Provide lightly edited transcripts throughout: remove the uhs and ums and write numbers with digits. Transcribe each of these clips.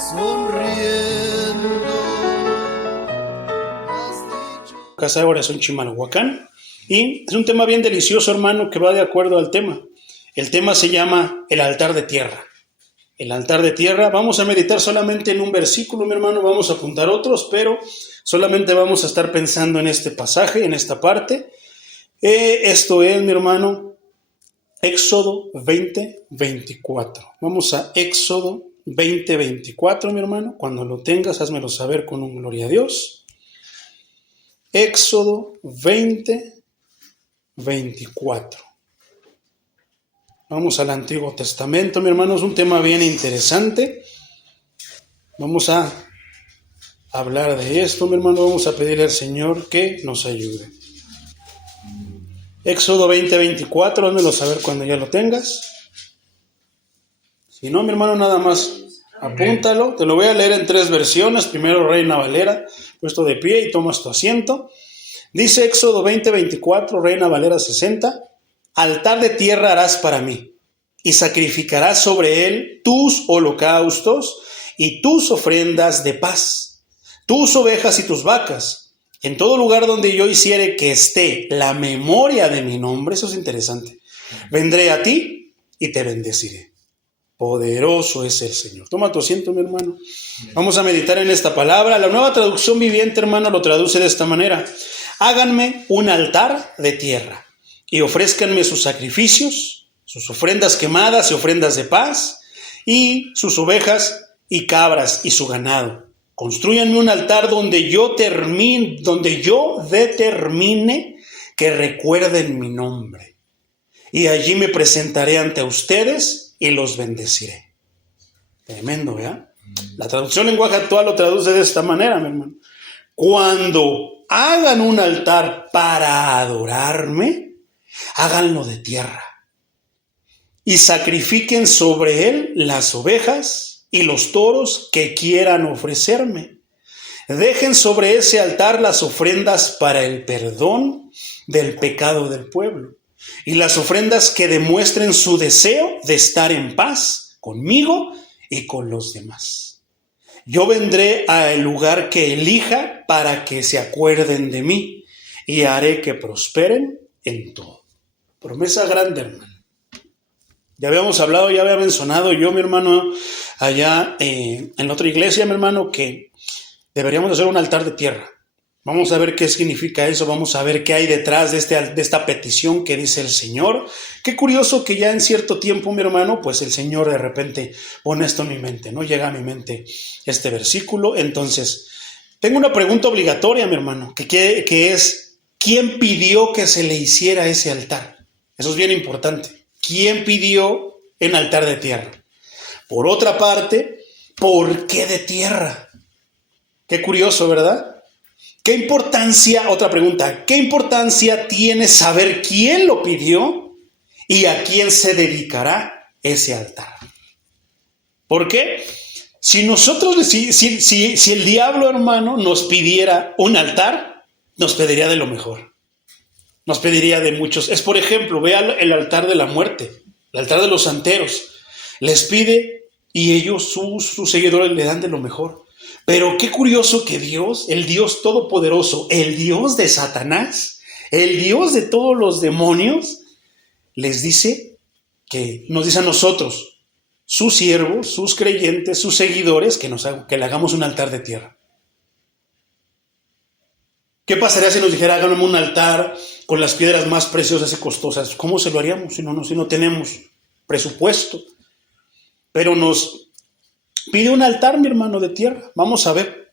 sonriendo. Casa de Oración Chimalhuacán. Y es un tema bien delicioso, hermano, que va de acuerdo al tema. El tema se llama el altar de tierra. El altar de tierra. Vamos a meditar solamente en un versículo, mi hermano. Vamos a apuntar otros, pero solamente vamos a estar pensando en este pasaje, en esta parte. Esto es, mi hermano, Éxodo 20:24. Vamos a Éxodo 20:24, mi hermano. Cuando lo tengas, házmelo saber con un gloria a Dios. Éxodo 20:24. Vamos al Antiguo Testamento, mi hermano. Es un tema bien interesante. Vamos a hablar de esto, mi hermano. Vamos a pedirle al Señor que nos ayude. Éxodo 20:24, házmelo saber cuando ya lo tengas. Si no, mi hermano, nada más apúntalo. Te lo voy a leer en 3 versiones. Primero Reina Valera, puesto de pie y tomas tu asiento. Dice Éxodo 20:24, Reina Valera 60. Altar de tierra harás para mí, y sacrificarás sobre él tus holocaustos y tus ofrendas de paz, tus ovejas y tus vacas. En todo lugar donde yo hiciere que esté la memoria de mi nombre, eso es interesante, vendré a ti y te bendeciré. Poderoso es el Señor. Toma tu asiento, mi hermano. Vamos a meditar en esta palabra. La Nueva Traducción Viviente, hermano, lo traduce de esta manera. Háganme un altar de tierra y ofrézcanme sus sacrificios, sus ofrendas quemadas y ofrendas de paz, y sus ovejas y cabras y su ganado. Construyanme un altar donde yo determine que recuerden mi nombre. Y allí me presentaré ante ustedes y los bendeciré. Tremendo, ¿verdad? La traducción lenguaje actual lo traduce de esta manera, mi hermano. Cuando hagan un altar para adorarme, háganlo de tierra y sacrifiquen sobre él las ovejas y los toros que quieran ofrecerme. Dejen sobre ese altar las ofrendas para el perdón del pecado del pueblo y las ofrendas que demuestren su deseo de estar en paz conmigo y con los demás. Yo vendré al lugar que elija para que se acuerden de mí y haré que prosperen en todo. Promesa grande, hermano. Ya habíamos hablado, ya había mencionado yo, mi hermano, allá en la otra iglesia, mi hermano, que deberíamos hacer un altar de tierra. Vamos a ver qué significa eso, vamos a ver qué hay detrás de esta petición que dice el Señor. Qué curioso que ya en cierto tiempo, mi hermano, pues el Señor de repente pone esto en mi mente, ¿no? Llega a mi mente este versículo. Entonces, tengo una pregunta obligatoria, mi hermano, que es, ¿quién pidió que se le hiciera ese altar? Eso es bien importante. ¿Quién pidió en altar de tierra? Por otra parte, ¿por qué de tierra? Qué curioso, ¿verdad? ¿Qué importancia, otra pregunta, qué importancia tiene saber quién lo pidió y a quién se dedicará ese altar? ¿Por qué? Si el diablo, hermano, nos pidiera un altar, nos pediría de lo mejor. Nos pediría de muchos. Es, por ejemplo, vea el altar de la muerte, el altar de los santeros. Les pide y ellos, sus seguidores, le dan de lo mejor. Pero qué curioso que Dios, el Dios todopoderoso, el Dios de Satanás, el Dios de todos los demonios, les dice que nos dice a nosotros, sus siervos, sus creyentes, sus seguidores, que le hagamos un altar de tierra. ¿Qué pasaría si nos dijera, háganme un altar con las piedras más preciosas y costosas? ¿Cómo se lo haríamos si no tenemos presupuesto? Pero nos pide un altar, mi hermano, de tierra. Vamos a ver.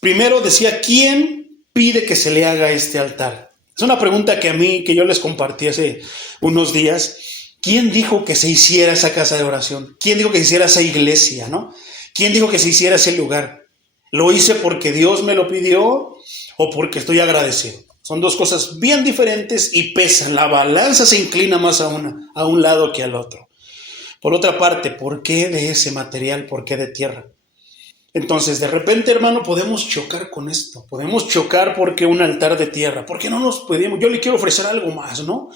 Primero decía, ¿quién pide que se le haga este altar? Es una pregunta que yo les compartí hace unos días. ¿Quién dijo que se hiciera esa casa de oración? ¿Quién dijo que se hiciera esa iglesia, no? ¿Quién dijo que se hiciera ese lugar? ¿Lo hice porque Dios me lo pidió o porque estoy agradecido? Son dos cosas bien diferentes y pesan. La balanza se inclina más a un lado que al otro. Por otra parte, ¿por qué de ese material? ¿Por qué de tierra? Entonces, de repente, hermano, podemos chocar con esto. Podemos chocar porque un altar de tierra. ¿Por qué no nos pedimos? Yo le quiero ofrecer algo más, ¿no?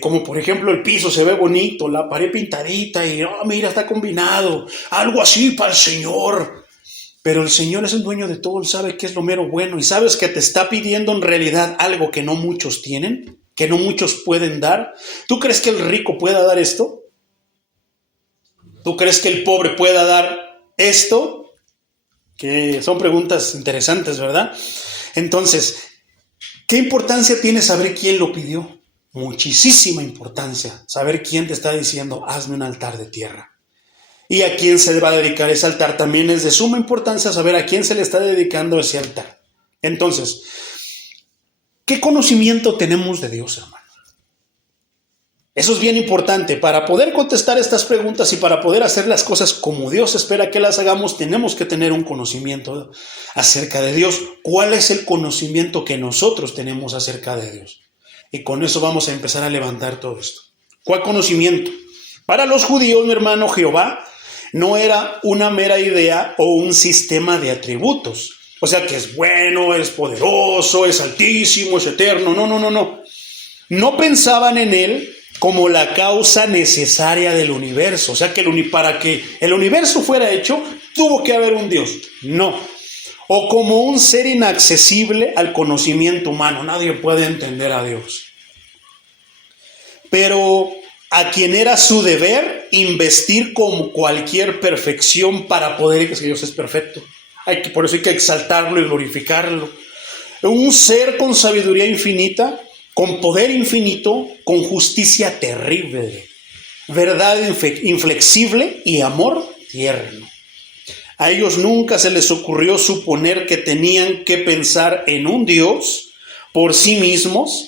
como por ejemplo el piso se ve bonito, la pared pintadita y mira, está combinado, algo así para el Señor. Pero el Señor es el dueño de todo, Él sabe qué es lo mero bueno y sabes que te está pidiendo en realidad algo que no muchos tienen, que no muchos pueden dar. ¿Tú crees que el rico pueda dar esto? ¿Tú crees que el pobre pueda dar esto? Que son preguntas interesantes, ¿verdad? Entonces, ¿qué importancia tiene saber quién lo pidió? Muchísima importancia saber quién te está diciendo, hazme un altar de tierra. Y a quién se le va a dedicar ese altar. También es de suma importancia saber a quién se le está dedicando ese altar. Entonces, ¿qué conocimiento tenemos de Dios, hermano? Eso es bien importante. Para poder contestar estas preguntas y para poder hacer las cosas como Dios espera que las hagamos, tenemos que tener un conocimiento acerca de Dios. ¿Cuál es el conocimiento que nosotros tenemos acerca de Dios? Y con eso vamos a empezar a levantar todo esto. ¿Cuál conocimiento? Para los judíos, mi hermano, Jehová no era una mera idea o un sistema de atributos. O sea, que es bueno, es poderoso, es altísimo, es eterno. No. No pensaban en él como la causa necesaria del universo. O sea, que para que el universo fuera hecho, tuvo que haber un Dios. No. O como un ser inaccesible al conocimiento humano. Nadie puede entender a Dios. Pero a quien era su deber investir con cualquier perfección para poder que Dios es perfecto. Por eso hay que exaltarlo y glorificarlo. Un ser con sabiduría infinita, con poder infinito, con justicia terrible, verdad inflexible y amor tierno. A ellos nunca se les ocurrió suponer que tenían que pensar en un Dios por sí mismos,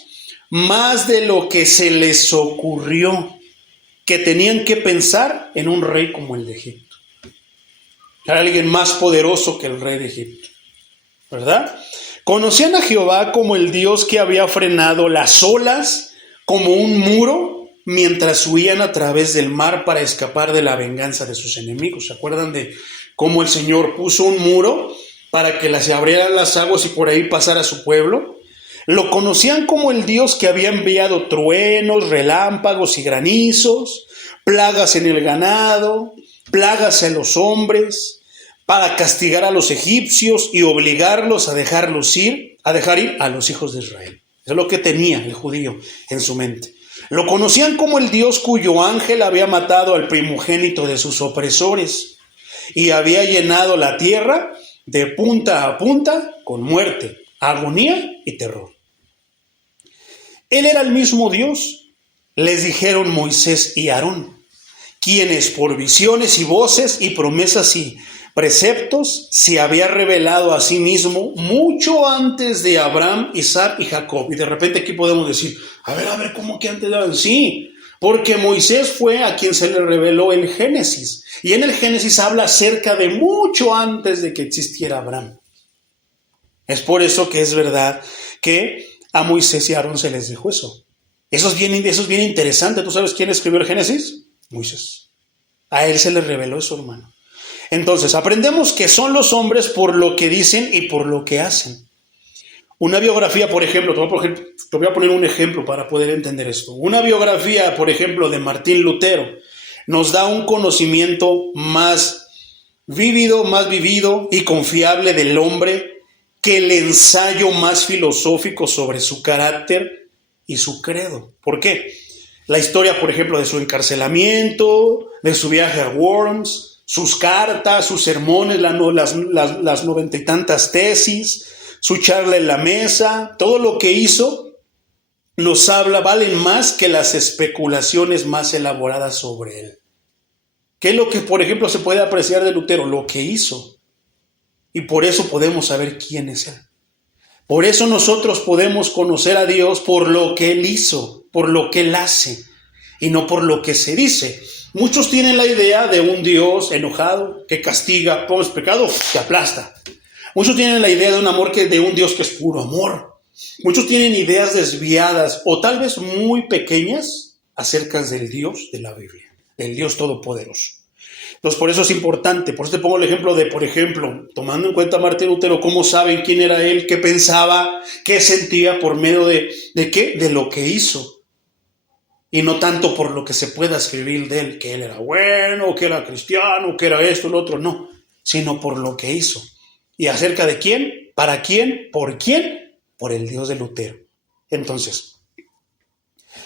más de lo que se les ocurrió que tenían que pensar en un rey como el de Egipto. Era alguien más poderoso que el rey de Egipto, ¿verdad? Conocían a Jehová como el Dios que había frenado las olas como un muro mientras huían a través del mar para escapar de la venganza de sus enemigos. ¿Se acuerdan de cómo el Señor puso un muro para que se abrieran las aguas y por ahí pasara su pueblo? Lo conocían como el Dios que había enviado truenos, relámpagos y granizos, plagas en el ganado, plagas en los hombres, para castigar a los egipcios y obligarlos a dejar ir a los hijos de Israel. Eso es lo que tenía el judío en su mente. Lo conocían como el Dios cuyo ángel había matado al primogénito de sus opresores y había llenado la tierra de punta a punta con muerte, agonía y terror. Él era el mismo Dios, les dijeron Moisés y Aarón, quienes por visiones y voces y promesas y preceptos se había revelado a sí mismo mucho antes de Abraham, Isaac y Jacob. Y de repente aquí podemos decir, a ver, ¿cómo que antes de Abraham? Sí, porque Moisés fue a quien se le reveló el Génesis. Y en el Génesis habla acerca de mucho antes de que existiera Abraham. Es por eso que es verdad que a Moisés y a Aarón se les dijo eso. Eso es bien interesante. ¿Tú sabes quién escribió el Génesis? Moisés. A él se le reveló eso, hermano. Entonces, aprendemos que son los hombres por lo que dicen y por lo que hacen. Una biografía, por ejemplo, te voy a poner un ejemplo para poder entender esto. Una biografía, por ejemplo, de Martín Lutero, nos da un conocimiento más vívido, más vivido y confiable del hombre que el ensayo más filosófico sobre su carácter y su credo. ¿Por qué? La historia, por ejemplo, de su encarcelamiento, de su viaje a Worms, sus cartas, sus sermones, las 90 y tantas tesis, su charla en la mesa, todo lo que hizo nos valen más que las especulaciones más elaboradas sobre él. ¿Qué es lo que, por ejemplo, se puede apreciar de Lutero? Lo que hizo. Y por eso podemos saber quién es él. Por eso nosotros podemos conocer a Dios por lo que él hizo, por lo que él hace, y no por lo que se dice. Muchos tienen la idea de un Dios enojado que castiga, pones pecado, te aplasta. Muchos tienen la idea de un Dios que es puro amor. Muchos tienen ideas desviadas o tal vez muy pequeñas acerca del Dios de la Biblia, del Dios Todopoderoso. Entonces, por eso es importante. Por eso te pongo el ejemplo por ejemplo, tomando en cuenta a Martín Lutero, cómo saben quién era él, qué pensaba, qué sentía por medio de qué, de lo que hizo. y no tanto por lo que se pueda escribir de él, que él era bueno, que era cristiano, que era esto, lo otro, no, sino por lo que hizo. ¿Y acerca de quién? ¿Para quién? ¿Por quién? Por el Dios de Lutero. Entonces,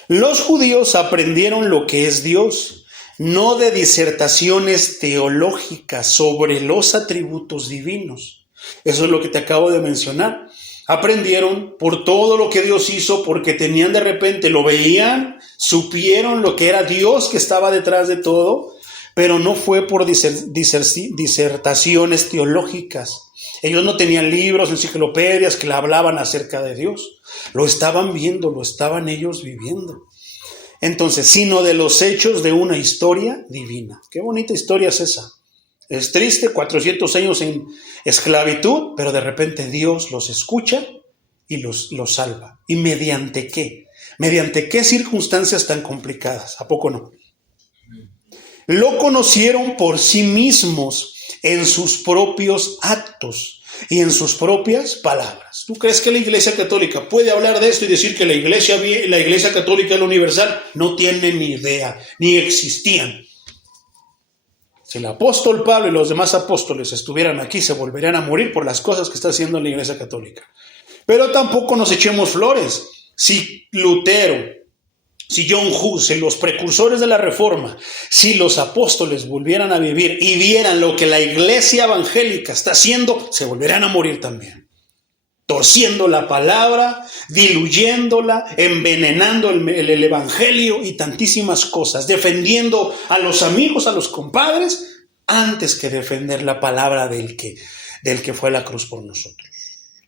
los judíos aprendieron lo que es Dios, no de disertaciones teológicas sobre los atributos divinos. Eso es lo que te acabo de mencionar. Aprendieron por todo lo que Dios hizo, porque tenían de repente, lo veían, supieron lo que era Dios que estaba detrás de todo, pero no fue por disertaciones teológicas. Ellos no tenían libros, enciclopedias que le hablaban acerca de Dios. Lo estaban viendo, lo estaban ellos viviendo. Entonces, sino de los hechos de una historia divina. Qué bonita historia es esa. Es triste, 400 años en esclavitud, pero de repente Dios los escucha y los salva. ¿Y mediante qué? ¿Mediante qué circunstancias tan complicadas? ¿A poco no? Lo conocieron por sí mismos en sus propios actos y en sus propias palabras. ¿Tú crees que la Iglesia Católica puede hablar de esto y decir que la Iglesia Católica es la universal? No tienen ni idea, ni existían. Si el apóstol Pablo y los demás apóstoles estuvieran aquí, se volverían a morir por las cosas que está haciendo la Iglesia Católica. Pero tampoco nos echemos flores. Si Lutero, si John Hus, si los precursores de la Reforma, si los apóstoles volvieran a vivir y vieran lo que la Iglesia evangélica está haciendo, se volverán a morir también. Torciendo la palabra, diluyéndola, envenenando el evangelio y tantísimas cosas, defendiendo a los amigos, a los compadres, antes que defender la palabra del que fue a la cruz por nosotros.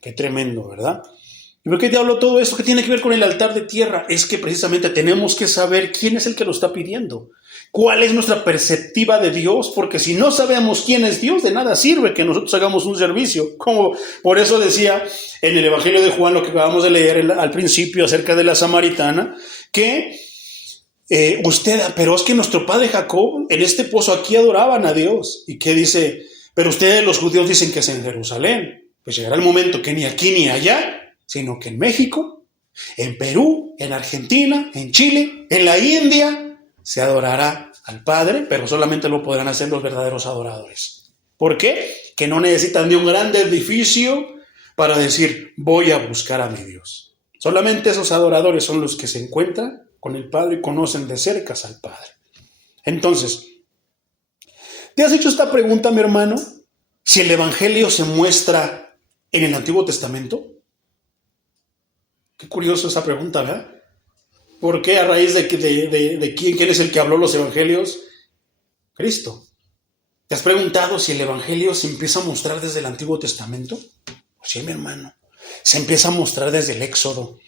Qué tremendo, ¿verdad? ¿Y por qué te hablo todo esto? ¿Qué tiene que ver con el altar de tierra? Es que precisamente tenemos que saber quién es el que lo está pidiendo. ¿Cuál es nuestra perspectiva de Dios? Porque si no sabemos quién es Dios, de nada sirve que nosotros hagamos un servicio. Como por eso decía en el Evangelio de Juan, lo que acabamos de leer al principio acerca de la samaritana, que pero es que nuestro padre Jacob en este pozo aquí adoraban a Dios. ¿Y qué dice? Pero ustedes los judíos dicen que es en Jerusalén. Pues llegará el momento que ni aquí ni allá, sino que en México, en Perú, en Argentina, en Chile, en la India, se adorará al Padre, pero solamente lo podrán hacer los verdaderos adoradores. ¿Por qué? Que no necesitan de un gran edificio para decir, voy a buscar a mi Dios. Solamente esos adoradores son los que se encuentran con el Padre y conocen de cerca al Padre. Entonces, ¿te has hecho esta pregunta, mi hermano? Si el Evangelio se muestra en el Antiguo Testamento. Qué curioso esa pregunta, ¿verdad? ¿Por qué? ¿A raíz de quién es el que habló los evangelios? Cristo. ¿Te has preguntado si el evangelio se empieza a mostrar desde el Antiguo Testamento? Pues sí, mi hermano. Se empieza a mostrar desde el Éxodo.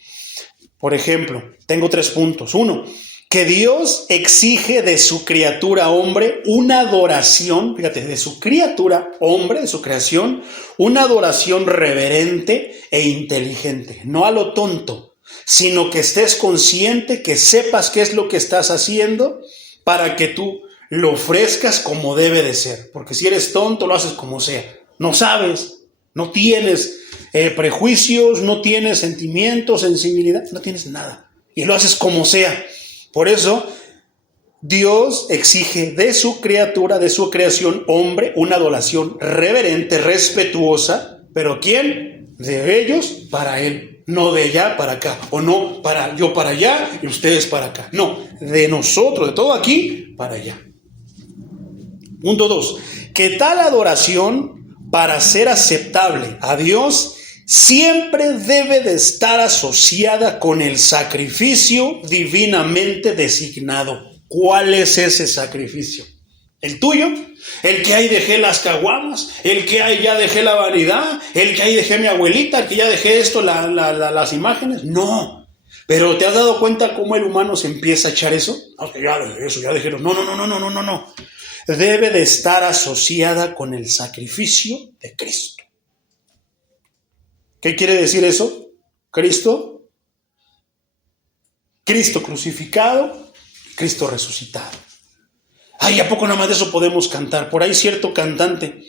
Por ejemplo, tengo 3 puntos. 1, que Dios exige de su criatura hombre una adoración, fíjate, de su criatura hombre, de su creación, una adoración reverente e inteligente. No a lo tonto, sino que estés consciente, que sepas qué es lo que estás haciendo para que tú lo ofrezcas como debe de ser. Porque si eres tonto, lo haces como sea. No sabes, no tienes prejuicios, no tienes sentimientos, sensibilidad, no tienes nada. Y lo haces como sea. Por eso, Dios exige de su criatura, de su creación, hombre, una adoración reverente, respetuosa. ¿Pero quién? De ellos para Él. No de allá para acá, o no yo para allá y ustedes para acá. No, de nosotros, de todo aquí para allá. Punto 2. Que tal adoración, para ser aceptable a Dios, siempre debe de estar asociada con el sacrificio divinamente designado. ¿Cuál es ese sacrificio? ¿El tuyo? El que ahí dejé las caguamas, el que ahí ya dejé la vanidad, el que ahí dejé mi abuelita, el que ya dejé esto, las imágenes. No. Pero ¿te has dado cuenta cómo el humano se empieza a echar eso? No, que ya dejé eso, ya dejé. No. Debe de estar asociada con el sacrificio de Cristo. ¿Qué quiere decir eso? Cristo crucificado, Cristo resucitado. Ay, ¿a poco nada más de eso podemos cantar? Por ahí cierto cantante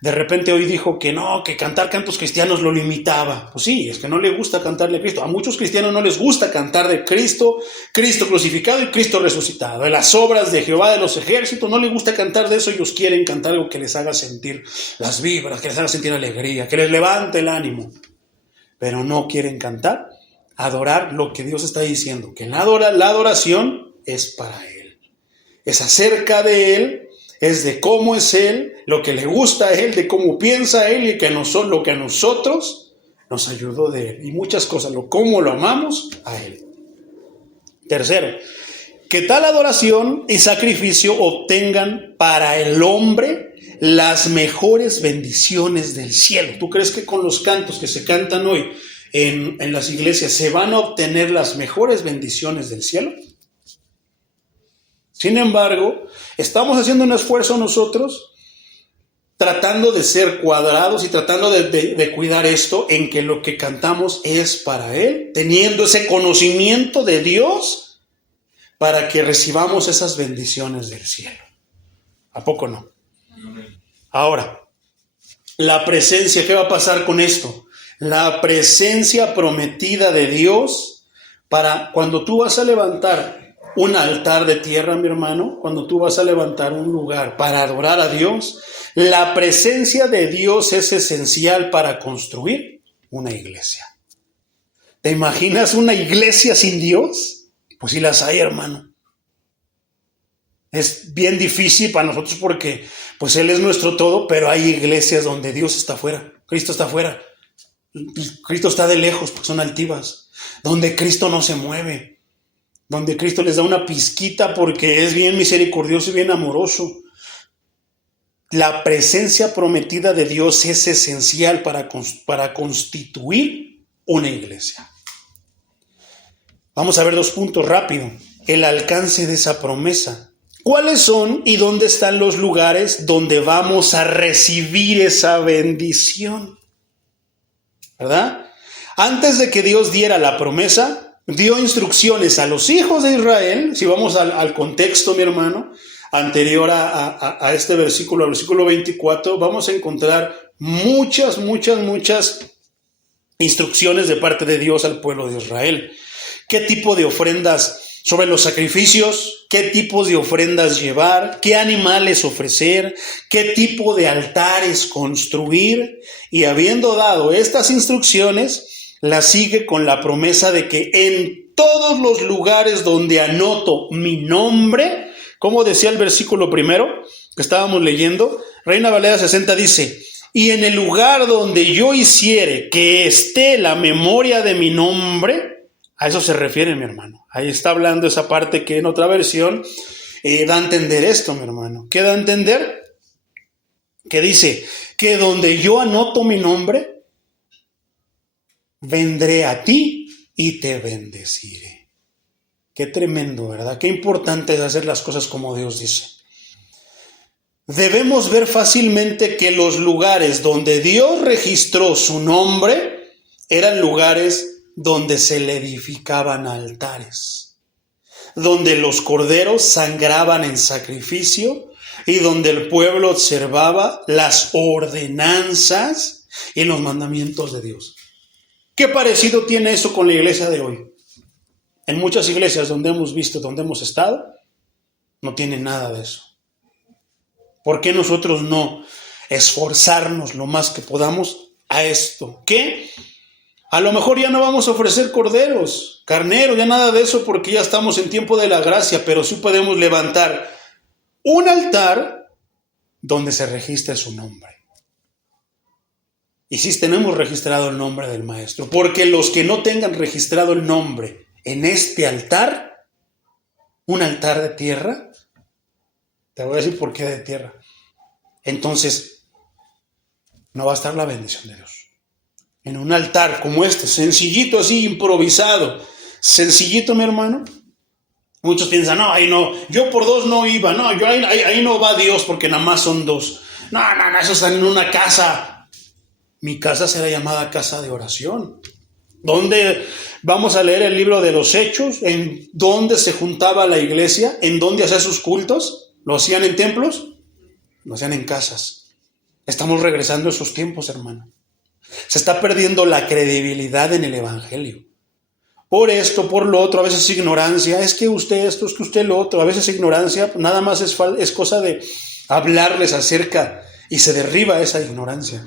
de repente hoy dijo que no, que cantar cantos cristianos lo limitaba. Pues sí, es que no le gusta cantarle a Cristo. A muchos cristianos no les gusta cantar de Cristo, Cristo crucificado y Cristo resucitado. De las obras de Jehová de los ejércitos, no les gusta cantar de eso. Ellos quieren cantar algo que les haga sentir las vibras, que les haga sentir alegría, que les levante el ánimo. Pero no quieren cantar, adorar lo que Dios está diciendo, que la adoración es para Él. Es acerca de Él, es de cómo es Él, lo que le gusta a Él, de cómo piensa Él y lo que a nosotros nos ayudó de Él. Y muchas cosas, cómo lo amamos a Él. Tercero, que tal adoración y sacrificio obtengan para el hombre las mejores bendiciones del cielo. ¿Tú crees que con los cantos que se cantan hoy en las iglesias se van a obtener las mejores bendiciones del cielo? Sin embargo, estamos haciendo un esfuerzo nosotros, tratando de ser cuadrados y tratando de cuidar esto, en que lo que cantamos es para Él, teniendo ese conocimiento de Dios para que recibamos esas bendiciones del cielo. ¿A poco no? Ahora, la presencia, ¿qué va a pasar con esto? La presencia prometida de Dios para cuando tú vas a levantar un altar de tierra, mi hermano, cuando tú vas a levantar un lugar para adorar a Dios, la presencia de Dios es esencial para construir una iglesia. ¿Te imaginas una iglesia sin Dios? Pues sí las hay, hermano. Es bien difícil para nosotros porque pues Él es nuestro todo, pero hay iglesias donde Dios está afuera, Cristo está afuera. Cristo está de lejos porque son altivas, donde Cristo no se mueve, donde Cristo les da una pizquita porque es bien misericordioso y bien amoroso. La presencia prometida de Dios es esencial para constituir una iglesia. Vamos a ver 2 puntos rápido. El alcance de esa promesa. ¿Cuáles son y dónde están los lugares donde vamos a recibir esa bendición? ¿Verdad? Antes de que Dios diera la promesa, dio instrucciones a los hijos de Israel. Si vamos al contexto, mi hermano, anterior a este versículo, al versículo 24, vamos a encontrar muchas instrucciones de parte de Dios al pueblo de Israel. ¿Qué tipo de ofrendas sobre los sacrificios? ¿Qué tipos de ofrendas llevar? ¿Qué animales ofrecer? ¿Qué tipo de altares construir? Y habiendo dado estas instrucciones, la sigue con la promesa de que en todos los lugares donde anoto mi nombre, como decía el versículo primero que estábamos leyendo, Reina Valera 60 dice, y en el lugar donde yo hiciere que esté la memoria de mi nombre, a eso se refiere, mi hermano. Ahí está hablando esa parte que en otra versión da a entender esto, mi hermano. ¿Qué da a entender? Que dice que donde yo anoto mi nombre, vendré a ti y te bendeciré. Qué tremendo, ¿verdad? Qué importante es hacer las cosas como Dios dice. Debemos ver fácilmente que los lugares donde Dios registró su nombre eran lugares donde se le edificaban altares, donde los corderos sangraban en sacrificio y donde el pueblo observaba las ordenanzas y los mandamientos de Dios. ¿Qué parecido tiene eso con la iglesia de hoy? En muchas iglesias donde hemos visto, donde hemos estado, no tiene nada de eso. ¿Por qué nosotros no esforzarnos lo más que podamos a esto? ¿Qué? A lo mejor ya no vamos a ofrecer corderos, carneros, ya nada de eso porque ya estamos en tiempo de la gracia, pero sí podemos levantar un altar donde se registre su nombre. Y sí tenemos registrado el nombre del Maestro, porque los que no tengan registrado el nombre en este altar, un altar de tierra, te voy a decir por qué de tierra, entonces no va a estar la bendición de Dios. En un altar como este, sencillito así, improvisado, sencillito, mi hermano, muchos piensan, no, ahí no, yo por 2 no iba, no, yo ahí no va Dios porque nada más son 2. No, eso está en una casa. Mi casa será llamada casa de oración. ¿Dónde vamos a leer el libro de los Hechos? ¿En dónde se juntaba la iglesia? ¿En dónde hacía sus cultos? ¿Lo hacían en templos? Lo hacían en casas. Estamos regresando a esos tiempos, hermano. Se está perdiendo la credibilidad en el evangelio. Por esto, por lo otro, a veces ignorancia. Es que usted esto, es que usted lo otro. A veces ignorancia, nada más es cosa de hablarles acerca y se derriba esa ignorancia.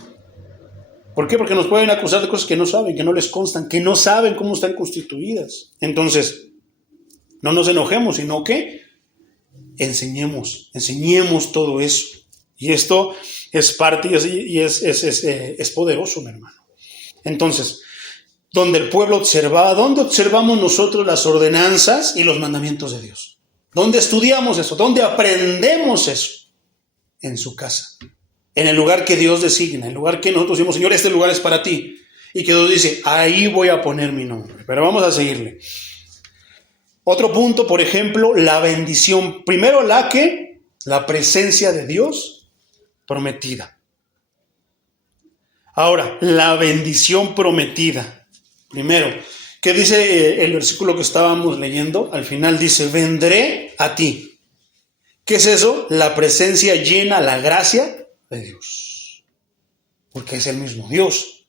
¿Por qué? Porque nos pueden acusar de cosas que no saben, que no les constan, que no saben cómo están constituidas. Entonces, no nos enojemos, sino que enseñemos todo eso. Y esto es parte y es poderoso, mi hermano. Entonces, donde el pueblo observaba, ¿dónde observamos nosotros las ordenanzas y los mandamientos de Dios? ¿Dónde estudiamos eso? ¿Dónde aprendemos eso? En su casa. En el lugar que Dios designa, en el lugar que nosotros decimos, Señor, este lugar es para ti. Y que Dios dice, ahí voy a poner mi nombre. Pero vamos a seguirle. Otro punto, por ejemplo, la bendición. Primero, la presencia de Dios prometida. Ahora, la bendición prometida. Primero, ¿qué dice el versículo que estábamos leyendo? Al final dice, vendré a ti. ¿Qué es eso? La presencia llena, la gracia de Dios. Porque es el mismo Dios.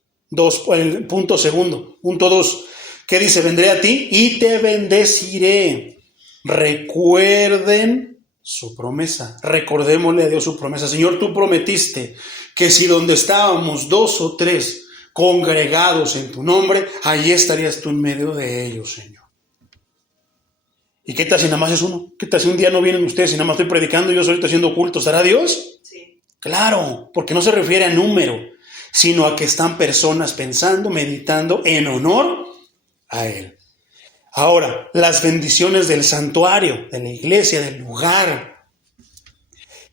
Punto segundo. Punto 2. ¿Qué dice? Vendré a ti y te bendeciré. Recuerden su promesa. Recordémosle a Dios su promesa. Señor, tú prometiste que si donde estábamos 2 o 3 congregados en tu nombre, allí estarías tú en medio de ellos, Señor. ¿Y qué tal si nada más es uno? ¿Qué tal si un día no vienen ustedes y nada más estoy predicando y yo solito haciendo culto? ¿Estará Dios? Sí. Claro, porque no se refiere a número, sino a que están personas pensando, meditando en honor a Él. Ahora, las bendiciones del santuario, de la iglesia, del lugar.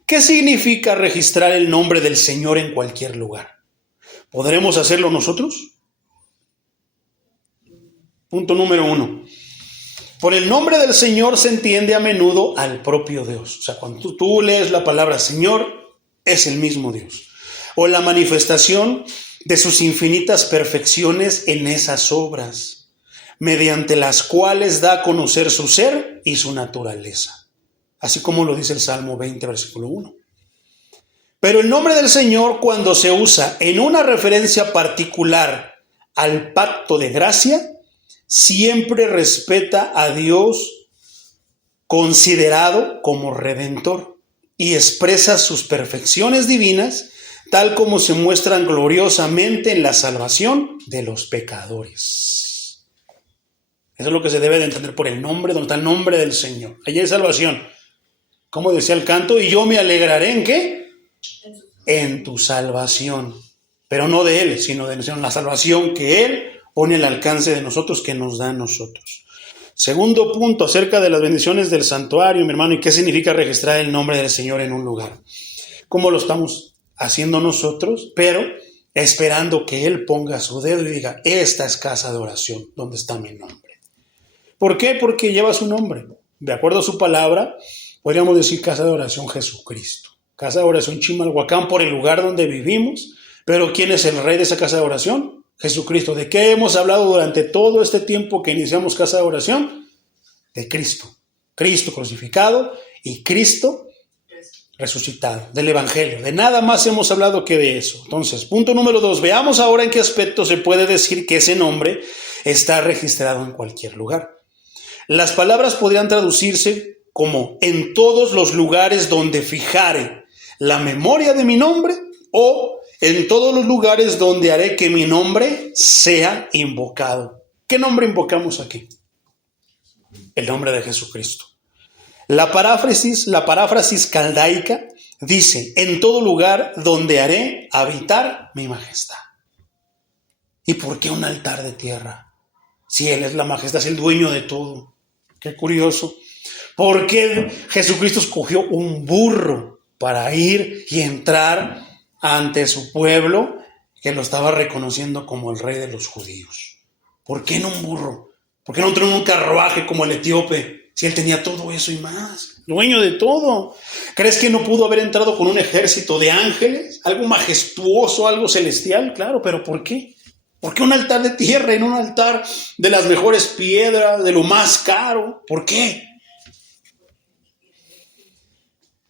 ¿Qué significa registrar el nombre del Señor en cualquier lugar? ¿Podremos hacerlo nosotros? Punto número 1. Por el nombre del Señor se entiende a menudo al propio Dios. O sea, cuando tú lees la palabra Señor, es el mismo Dios. O la manifestación de sus infinitas perfecciones en esas obras, mediante las cuales da a conocer su ser y su naturaleza. Así como lo dice el Salmo 20, versículo 1. Pero el nombre del Señor, cuando se usa en una referencia particular al pacto de gracia, siempre respeta a Dios considerado como redentor y expresa sus perfecciones divinas, tal como se muestran gloriosamente en la salvación de los pecadores. Eso es lo que se debe de entender por el nombre, donde está el nombre del Señor. Allí hay salvación. Como decía el canto, y yo me alegraré ¿en qué? En tu salvación. Pero no de Él, sino de la salvación que Él pone al alcance de nosotros, que nos da a nosotros. Segundo punto, acerca de las bendiciones del santuario, mi hermano, y qué significa registrar el nombre del Señor en un lugar. ¿Cómo lo estamos haciendo nosotros? Pero esperando que Él ponga su dedo y diga, esta es casa de oración, donde está mi nombre. ¿Por qué? Porque lleva su nombre. De acuerdo a su palabra, podríamos decir casa de oración Jesucristo. Casa de oración Chimalhuacán por el lugar donde vivimos. Pero ¿quién es el rey de esa casa de oración? Jesucristo. ¿De qué hemos hablado durante todo este tiempo que iniciamos casa de oración? De Cristo. Cristo crucificado y Cristo resucitado. Del Evangelio. De nada más hemos hablado que de eso. Entonces, punto número 2. Veamos ahora en qué aspecto se puede decir que ese nombre está registrado en cualquier lugar. Las palabras podrían traducirse como en todos los lugares donde fijare la memoria de mi nombre, o en todos los lugares donde haré que mi nombre sea invocado. ¿Qué nombre invocamos aquí? El nombre de Jesucristo. La paráfrasis caldaica dice, en todo lugar donde haré habitar mi majestad. ¿Y por qué un altar de tierra? Si Él es la majestad, es el dueño de todo. Qué curioso. ¿Por qué Jesucristo escogió un burro para ir y entrar ante su pueblo que lo estaba reconociendo como el rey de los judíos? ¿Por qué no un burro? ¿Por qué no entró en un carruaje como el etíope si él tenía todo eso y más? Dueño de todo. ¿Crees que no pudo haber entrado con un ejército de ángeles? Algo majestuoso, algo celestial, claro, pero ¿por qué? ¿Por qué un altar de tierra en un altar de las mejores piedras, de lo más caro? ¿Por qué?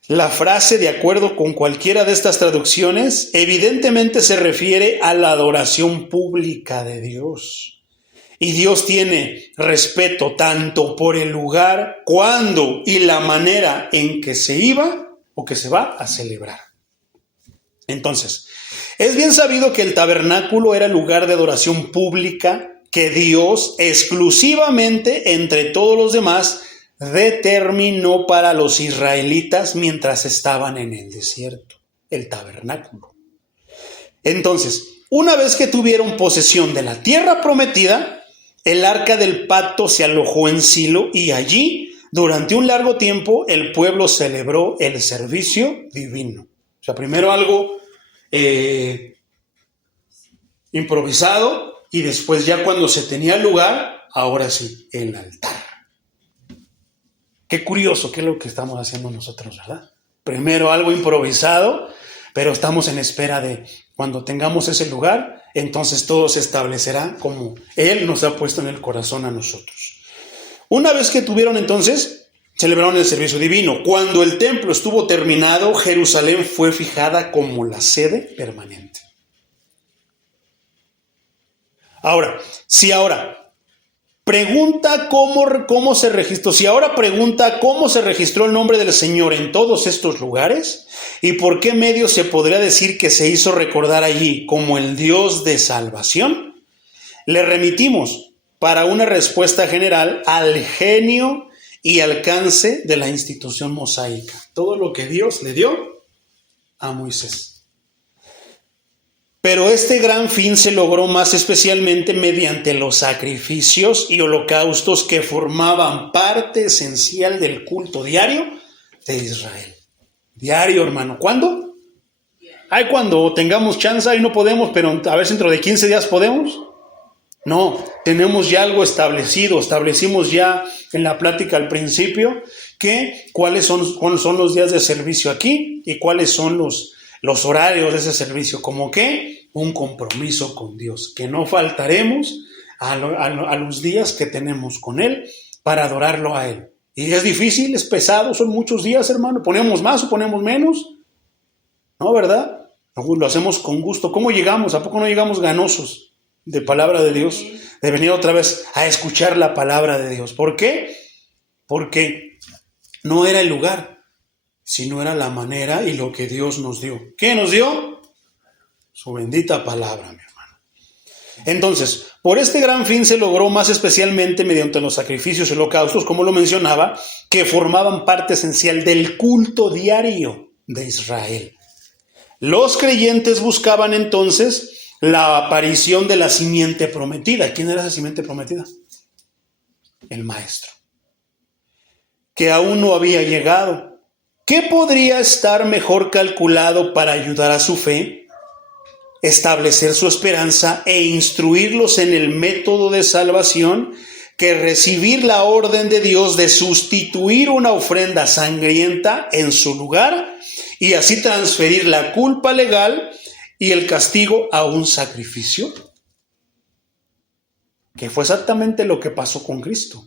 La frase, de acuerdo con cualquiera de estas traducciones, evidentemente se refiere a la adoración pública de Dios. Y Dios tiene respeto tanto por el lugar, cuándo y la manera en que se iba o que se va a celebrar. Entonces, es bien sabido que el tabernáculo era el lugar de adoración pública que Dios exclusivamente entre todos los demás determinó para los israelitas mientras estaban en el desierto, el tabernáculo. Entonces, una vez que tuvieron posesión de la tierra prometida, el arca del pacto se alojó en Silo y allí, durante un largo tiempo, el pueblo celebró el servicio divino. O sea, primero algo improvisado y después ya cuando se tenía lugar, ahora sí, el altar. Qué curioso, qué es lo que estamos haciendo nosotros, ¿verdad? Primero algo improvisado, pero estamos en espera de cuando tengamos ese lugar, entonces todo se establecerá como Él nos ha puesto en el corazón a nosotros. Una vez que tuvieron entonces, celebraron el servicio divino. Cuando el templo estuvo terminado, Jerusalén fue fijada como la sede permanente. Ahora, pregunta cómo se registró. Si ahora pregunta cómo se registró el nombre del Señor en todos estos lugares y por qué medio se podría decir que se hizo recordar allí como el Dios de salvación, le remitimos para una respuesta general al genio y alcance de la institución mosaica. Todo lo que Dios le dio a Moisés. Pero este gran fin se logró más especialmente mediante los sacrificios y holocaustos que formaban parte esencial del culto diario de Israel. Diario, hermano. ¿Cuándo? Ay, cuando tengamos chance, ahí no podemos, pero a ver si dentro de 15 días podemos. No, tenemos ya algo establecido. Establecimos ya en la plática al principio que cuáles son los días de servicio aquí y cuáles son los horarios de ese servicio, como que un compromiso con Dios, que no faltaremos a los días que tenemos con Él para adorarlo a Él. Y es difícil, es pesado, son muchos días, hermano. ¿Ponemos más o ponemos menos? No, ¿verdad? Lo hacemos con gusto. ¿Cómo llegamos? ¿A poco no llegamos ganosos de palabra de Dios? De venir otra vez a escuchar la palabra de Dios. ¿Por qué? Porque no era el lugar, sino era la manera y lo que Dios nos dio. ¿Qué nos dio? Su bendita palabra, mi hermano. Entonces, por este gran fin se logró más especialmente mediante los sacrificios y holocaustos, como lo mencionaba, que formaban parte esencial del culto diario de Israel. Los creyentes buscaban entonces la aparición de la simiente prometida. ¿Quién era esa simiente prometida? El Maestro, que aún no había llegado. ¿Qué podría estar mejor calculado para ayudar a su fe, establecer su esperanza e instruirlos en el método de salvación que recibir la orden de Dios de sustituir una ofrenda sangrienta en su lugar y así transferir la culpa legal y el castigo a un sacrificio? Que fue exactamente lo que pasó con Cristo.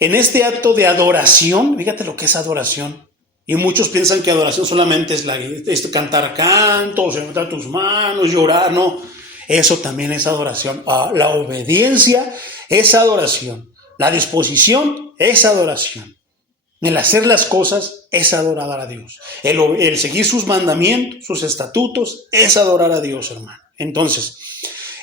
En este acto de adoración, fíjate lo que es adoración. Y muchos piensan que adoración solamente es cantar cantos, levantar tus manos, llorar. No, eso también es adoración. La obediencia es adoración. La disposición es adoración. El hacer las cosas es adorar a Dios. El seguir sus mandamientos, sus estatutos, es adorar a Dios, hermano. Entonces,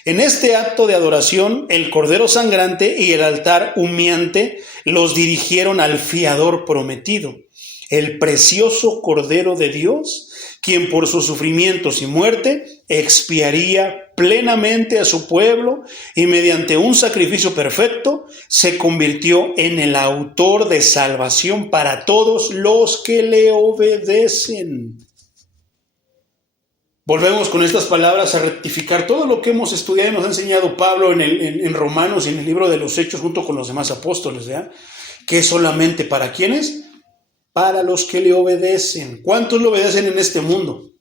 en este acto de adoración, el cordero sangrante y el altar humeante los dirigieron al fiador prometido, el precioso Cordero de Dios, quien por sus sufrimientos y muerte expiaría plenamente a su pueblo y mediante un sacrificio perfecto se convirtió en el autor de salvación para todos los que le obedecen. Volvemos con estas palabras a rectificar todo lo que hemos estudiado y nos ha enseñado Pablo en Romanos y en el libro de los Hechos junto con los demás apóstoles, ¿verdad? Que es solamente para ¿quiénes? Para los que le obedecen. ¿Cuántos le obedecen en este mundo?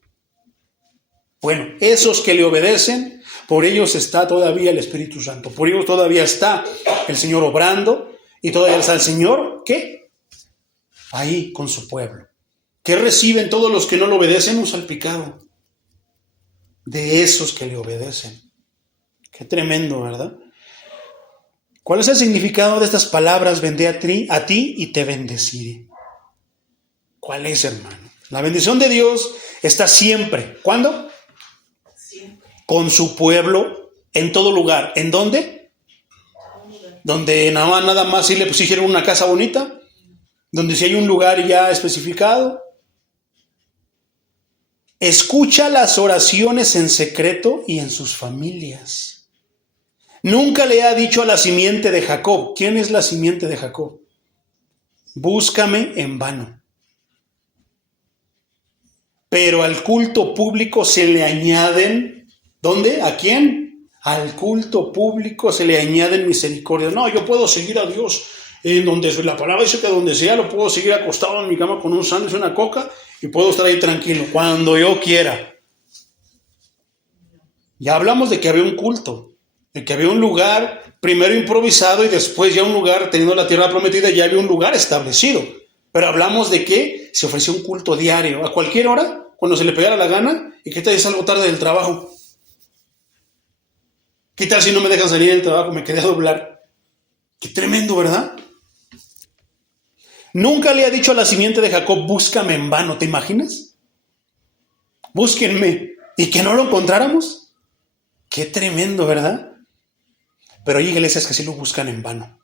Bueno, esos que le obedecen, por ellos está todavía el Espíritu Santo, por ellos todavía está el Señor obrando y todavía está el Señor, ¿qué? ahí con su pueblo. ¿Qué reciben todos los que no le obedecen? Un salpicado de esos que le obedecen. Qué tremendo, ¿verdad? ¿Cuál es el significado de estas palabras? Vendré a ti y te bendeciré. ¿Cuál es, hermano? La bendición de Dios está siempre. ¿Cuándo? Siempre. Con su pueblo, en todo lugar. ¿En dónde? Donde nada más si le pusieron una casa bonita. Donde si hay un lugar ya especificado. Escucha las oraciones en secreto y en sus familias. Nunca le ha dicho a la simiente de Jacob. ¿Quién es la simiente de Jacob? Búscame en vano. Pero al culto público se le añaden, ¿dónde? ¿A quién? Al culto público se le añaden misericordias. No, yo puedo seguir a Dios en donde la palabra dice que donde sea lo puedo seguir acostado en mi cama con un sándwich y una coca y puedo estar ahí tranquilo cuando yo quiera. Ya hablamos de que había un culto, de que había un lugar primero improvisado y después ya un lugar, teniendo la tierra prometida, ya había un lugar establecido. Pero hablamos de que se ofrecía un culto diario, a cualquier hora, cuando se le pegara la gana. ¿Y qué tal si salgo tarde del trabajo? ¿Qué tal si no me dejan salir del trabajo? Me quedé a doblar. Qué tremendo, ¿verdad? Nunca le ha dicho a la simiente de Jacob, búscame en vano, ¿te imaginas? Búsquenme. ¿Y que no lo encontráramos? Qué tremendo, ¿verdad? Pero hay iglesias que sí lo buscan en vano.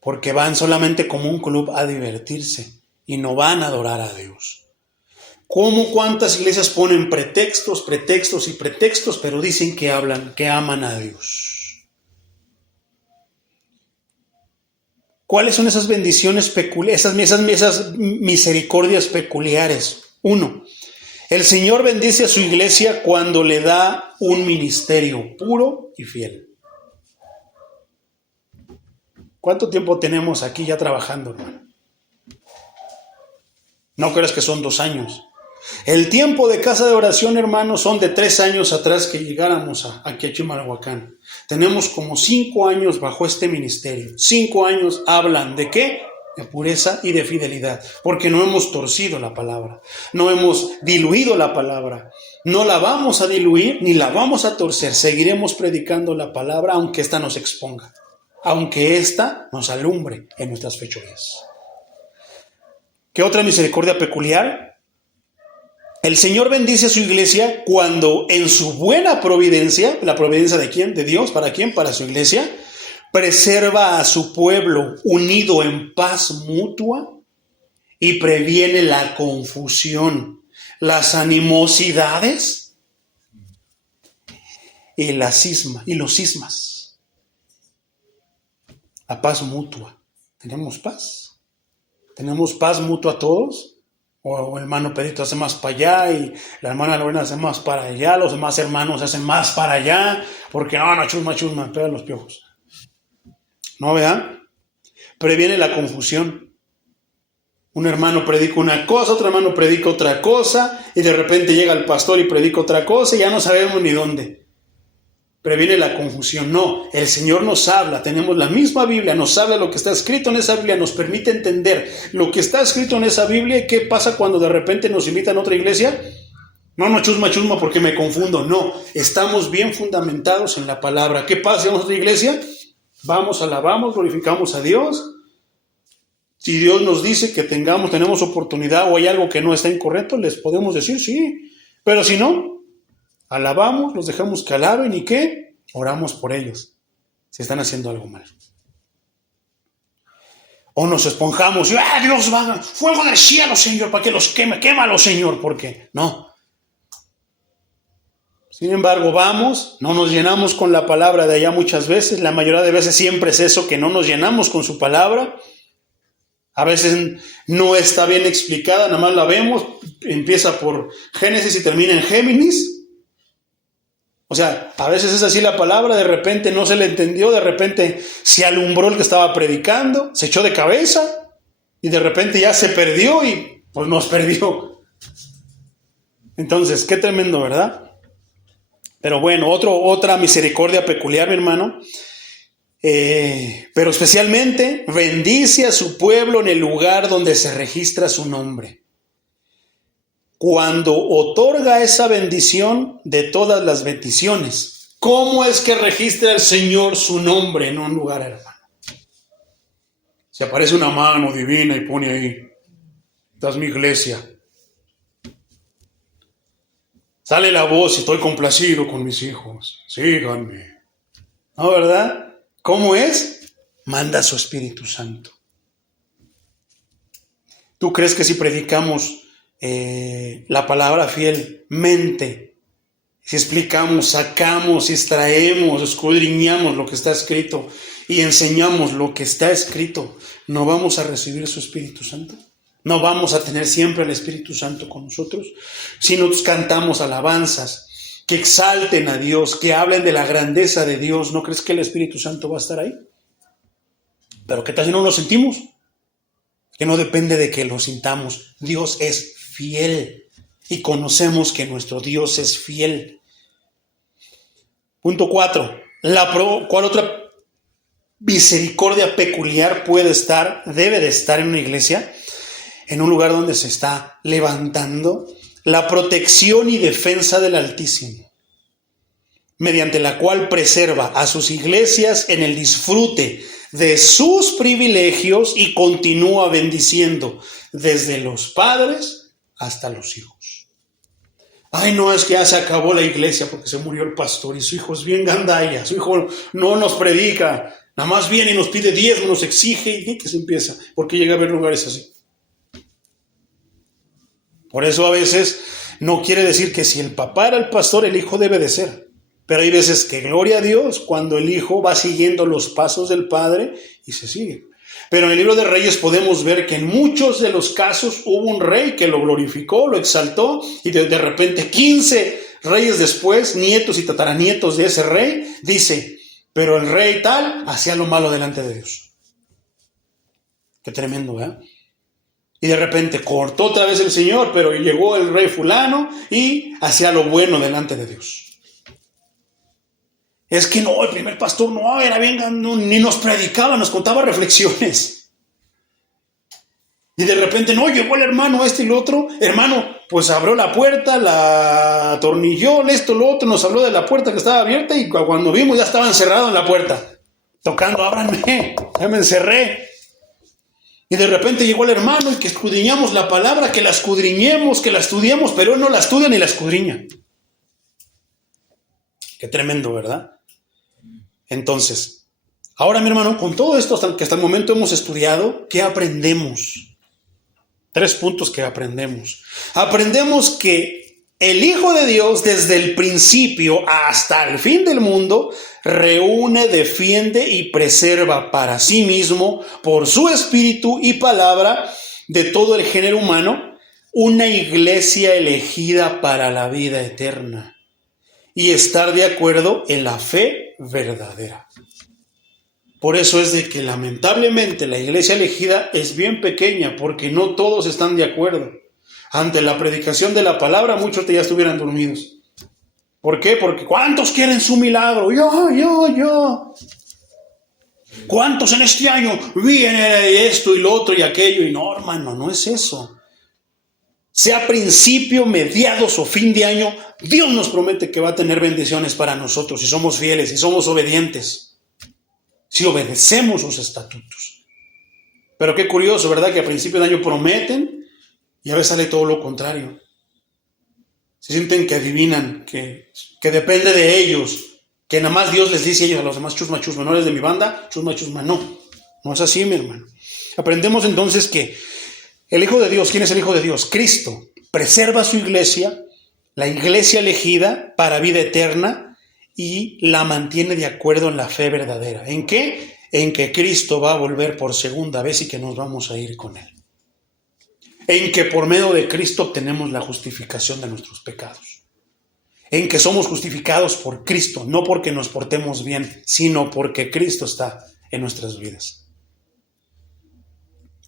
Porque van solamente como un club a divertirse y no van a adorar a Dios. ¿Cómo cuántas iglesias ponen pretextos, pero dicen que hablan, que aman a Dios? ¿Cuáles son esas bendiciones peculiares, esas misericordias peculiares? 1. El Señor bendice a su iglesia cuando le da un ministerio puro y fiel. ¿Cuánto tiempo tenemos aquí ya trabajando, hermano? No creas que son 2 años. El tiempo de casa de oración, hermanos, son de 3 años atrás que llegáramos aquí a Chimalhuacán. Tenemos como 5 años bajo este ministerio. 5 años hablan ¿de qué? De pureza y de fidelidad. Porque no hemos torcido la palabra. No hemos diluido la palabra. No la vamos a diluir ni la vamos a torcer. Seguiremos predicando la palabra aunque ésta nos exponga. Aunque ésta nos alumbre en nuestras fechorías. ¿Qué otra misericordia peculiar? El Señor bendice a su iglesia cuando en su buena providencia, ¿la providencia de quién? ¿De Dios? ¿Para quién? Para su iglesia. Preserva a su pueblo unido en paz mutua y previene la confusión, las animosidades y los cismas. La paz mutua. ¿Tenemos paz? ¿Tenemos paz mutua todos? O el hermano Pedrito hace más para allá y la hermana Lorena hace más para allá, los demás hermanos hacen más para allá, porque no, chusma, pegan los piojos. ¿No, vean? Previene la confusión. Un hermano predica una cosa, otro hermano predica otra cosa, y de repente llega el pastor y predica otra cosa y ya no sabemos ni dónde. Previene la confusión. No, el Señor nos habla, tenemos la misma Biblia, nos habla lo que está escrito en esa Biblia, nos permite entender lo que está escrito en esa Biblia. ¿Y qué pasa cuando de repente nos invitan a otra iglesia? No, chusma porque me confundo. No, estamos bien fundamentados en la palabra. ¿Qué pasa si vamos a otra iglesia? Vamos, alabamos, glorificamos a Dios. Si Dios nos dice que tenemos oportunidad o hay algo que no está incorrecto, les podemos decir sí, pero si no, alabamos, los dejamos que alaben y ¿qué? Oramos por ellos, si están haciendo algo mal. O nos esponjamos y Dios va, fuego del cielo, Señor, para que los quémalo, Señor, ¿por qué? No. Sin embargo, vamos, no nos llenamos con la palabra de allá muchas veces, la mayoría de veces siempre es eso, que no nos llenamos con su palabra. A veces no está bien explicada, nada más la vemos, empieza por Génesis y termina en Géminis. O sea, a veces es así la palabra, de repente no se le entendió, de repente se alumbró el que estaba predicando, se echó de cabeza y de repente ya se perdió y pues nos perdió. Entonces, qué tremendo, ¿verdad? Pero bueno, otra misericordia peculiar, mi hermano. Pero especialmente bendice a su pueblo en el lugar donde se registra su nombre. Cuando otorga esa bendición de todas las bendiciones, ¿cómo es que registra el Señor su nombre en un lugar, hermano? Se aparece una mano divina y pone ahí, esta es mi iglesia. Sale la voz y estoy complacido con mis hijos, síganme. ¿No, verdad? ¿Cómo es? Manda a su Espíritu Santo. ¿Tú crees que si predicamos la palabra fielmente, si explicamos, sacamos, extraemos, escudriñamos lo que está escrito y enseñamos lo que está escrito, no vamos a recibir su Espíritu Santo? ¿No vamos a tener siempre el Espíritu Santo con nosotros? Si nos cantamos alabanzas que exalten a Dios, que hablen de la grandeza de Dios, ¿no crees que el Espíritu Santo va a estar ahí? Pero ¿qué tal si no lo sentimos? Que no depende de que lo sintamos. Dios es fiel y conocemos que nuestro Dios es fiel. Punto 4. ¿Cuál otra misericordia peculiar debe de estar en una iglesia? En un lugar donde se está levantando la protección y defensa del Altísimo, mediante la cual preserva a sus iglesias en el disfrute de sus privilegios y continúa bendiciendo desde los padres hasta los hijos. Ay, no, es que ya se acabó la iglesia porque se murió el pastor y su hijo es bien gandalla, su hijo no nos predica, nada más viene y nos pide diezmo, nos exige y que se empieza, porque llega a haber lugares así. Por eso a veces no quiere decir que si el papá era el pastor, el hijo debe de ser. Pero hay veces que gloria a Dios cuando el hijo va siguiendo los pasos del padre y se sigue. Pero en el libro de Reyes podemos ver que en muchos de los casos hubo un rey que lo glorificó, lo exaltó y de repente 15 reyes después, nietos y tataranietos de ese rey, dice, pero el rey tal hacía lo malo delante de Dios. Qué tremendo, ¿verdad? Y de repente cortó otra vez el Señor, pero llegó el rey fulano y hacía lo bueno delante de Dios. Es que no, el primer pastor no era bien, no, ni nos predicaba, nos contaba reflexiones. Y de repente, no, llegó el hermano este y lo otro. Hermano, pues abrió la puerta, la atornilló, esto, lo otro, nos habló de la puerta que estaba abierta y cuando vimos ya estaba encerrado en la puerta. Tocando, ábranme, ya me encerré. Y de repente llegó el hermano y que escudriñamos la palabra, que la escudriñemos, que la estudiemos, pero él no la estudia ni la escudriña. Qué tremendo, ¿verdad? Entonces, ahora mi hermano, con todo esto que hasta el momento hemos estudiado, ¿qué aprendemos? 3 puntos que aprendemos. Aprendemos que el Hijo de Dios desde el principio hasta el fin del mundo reúne, defiende y preserva para sí mismo, por su espíritu y palabra de todo el género humano, una iglesia elegida para la vida eterna y estar de acuerdo en la fe verdadera. Por eso es de que lamentablemente la iglesia elegida es bien pequeña, porque no todos están de acuerdo. Ante la predicación de la palabra, muchos ya estuvieran dormidos. ¿Por qué? Porque ¿cuántos quieren su milagro? Yo. ¿Cuántos en este año viene esto y lo otro y aquello? Y no, hermano, no es eso. Sea principio, mediados o fin de año, Dios nos promete que va a tener bendiciones para nosotros si somos fieles, si somos obedientes, si obedecemos sus estatutos. Pero qué curioso, ¿verdad? Que a principio de año prometen y a veces sale todo lo contrario. Se sienten que adivinan, que depende de ellos, que nada más Dios les dice a ellos, a los demás, chusma, chusma, no eres de mi banda, chusma, chusma, no. No es así, mi hermano. Aprendemos entonces que el Hijo de Dios, ¿quién es el Hijo de Dios? Cristo. Preserva su iglesia, la iglesia elegida para vida eterna y la mantiene de acuerdo en la fe verdadera. ¿En qué? En que Cristo va a volver por segunda vez y que nos vamos a ir con Él. En que por medio de Cristo obtenemos la justificación de nuestros pecados. En que somos justificados por Cristo, no porque nos portemos bien, sino porque Cristo está en nuestras vidas.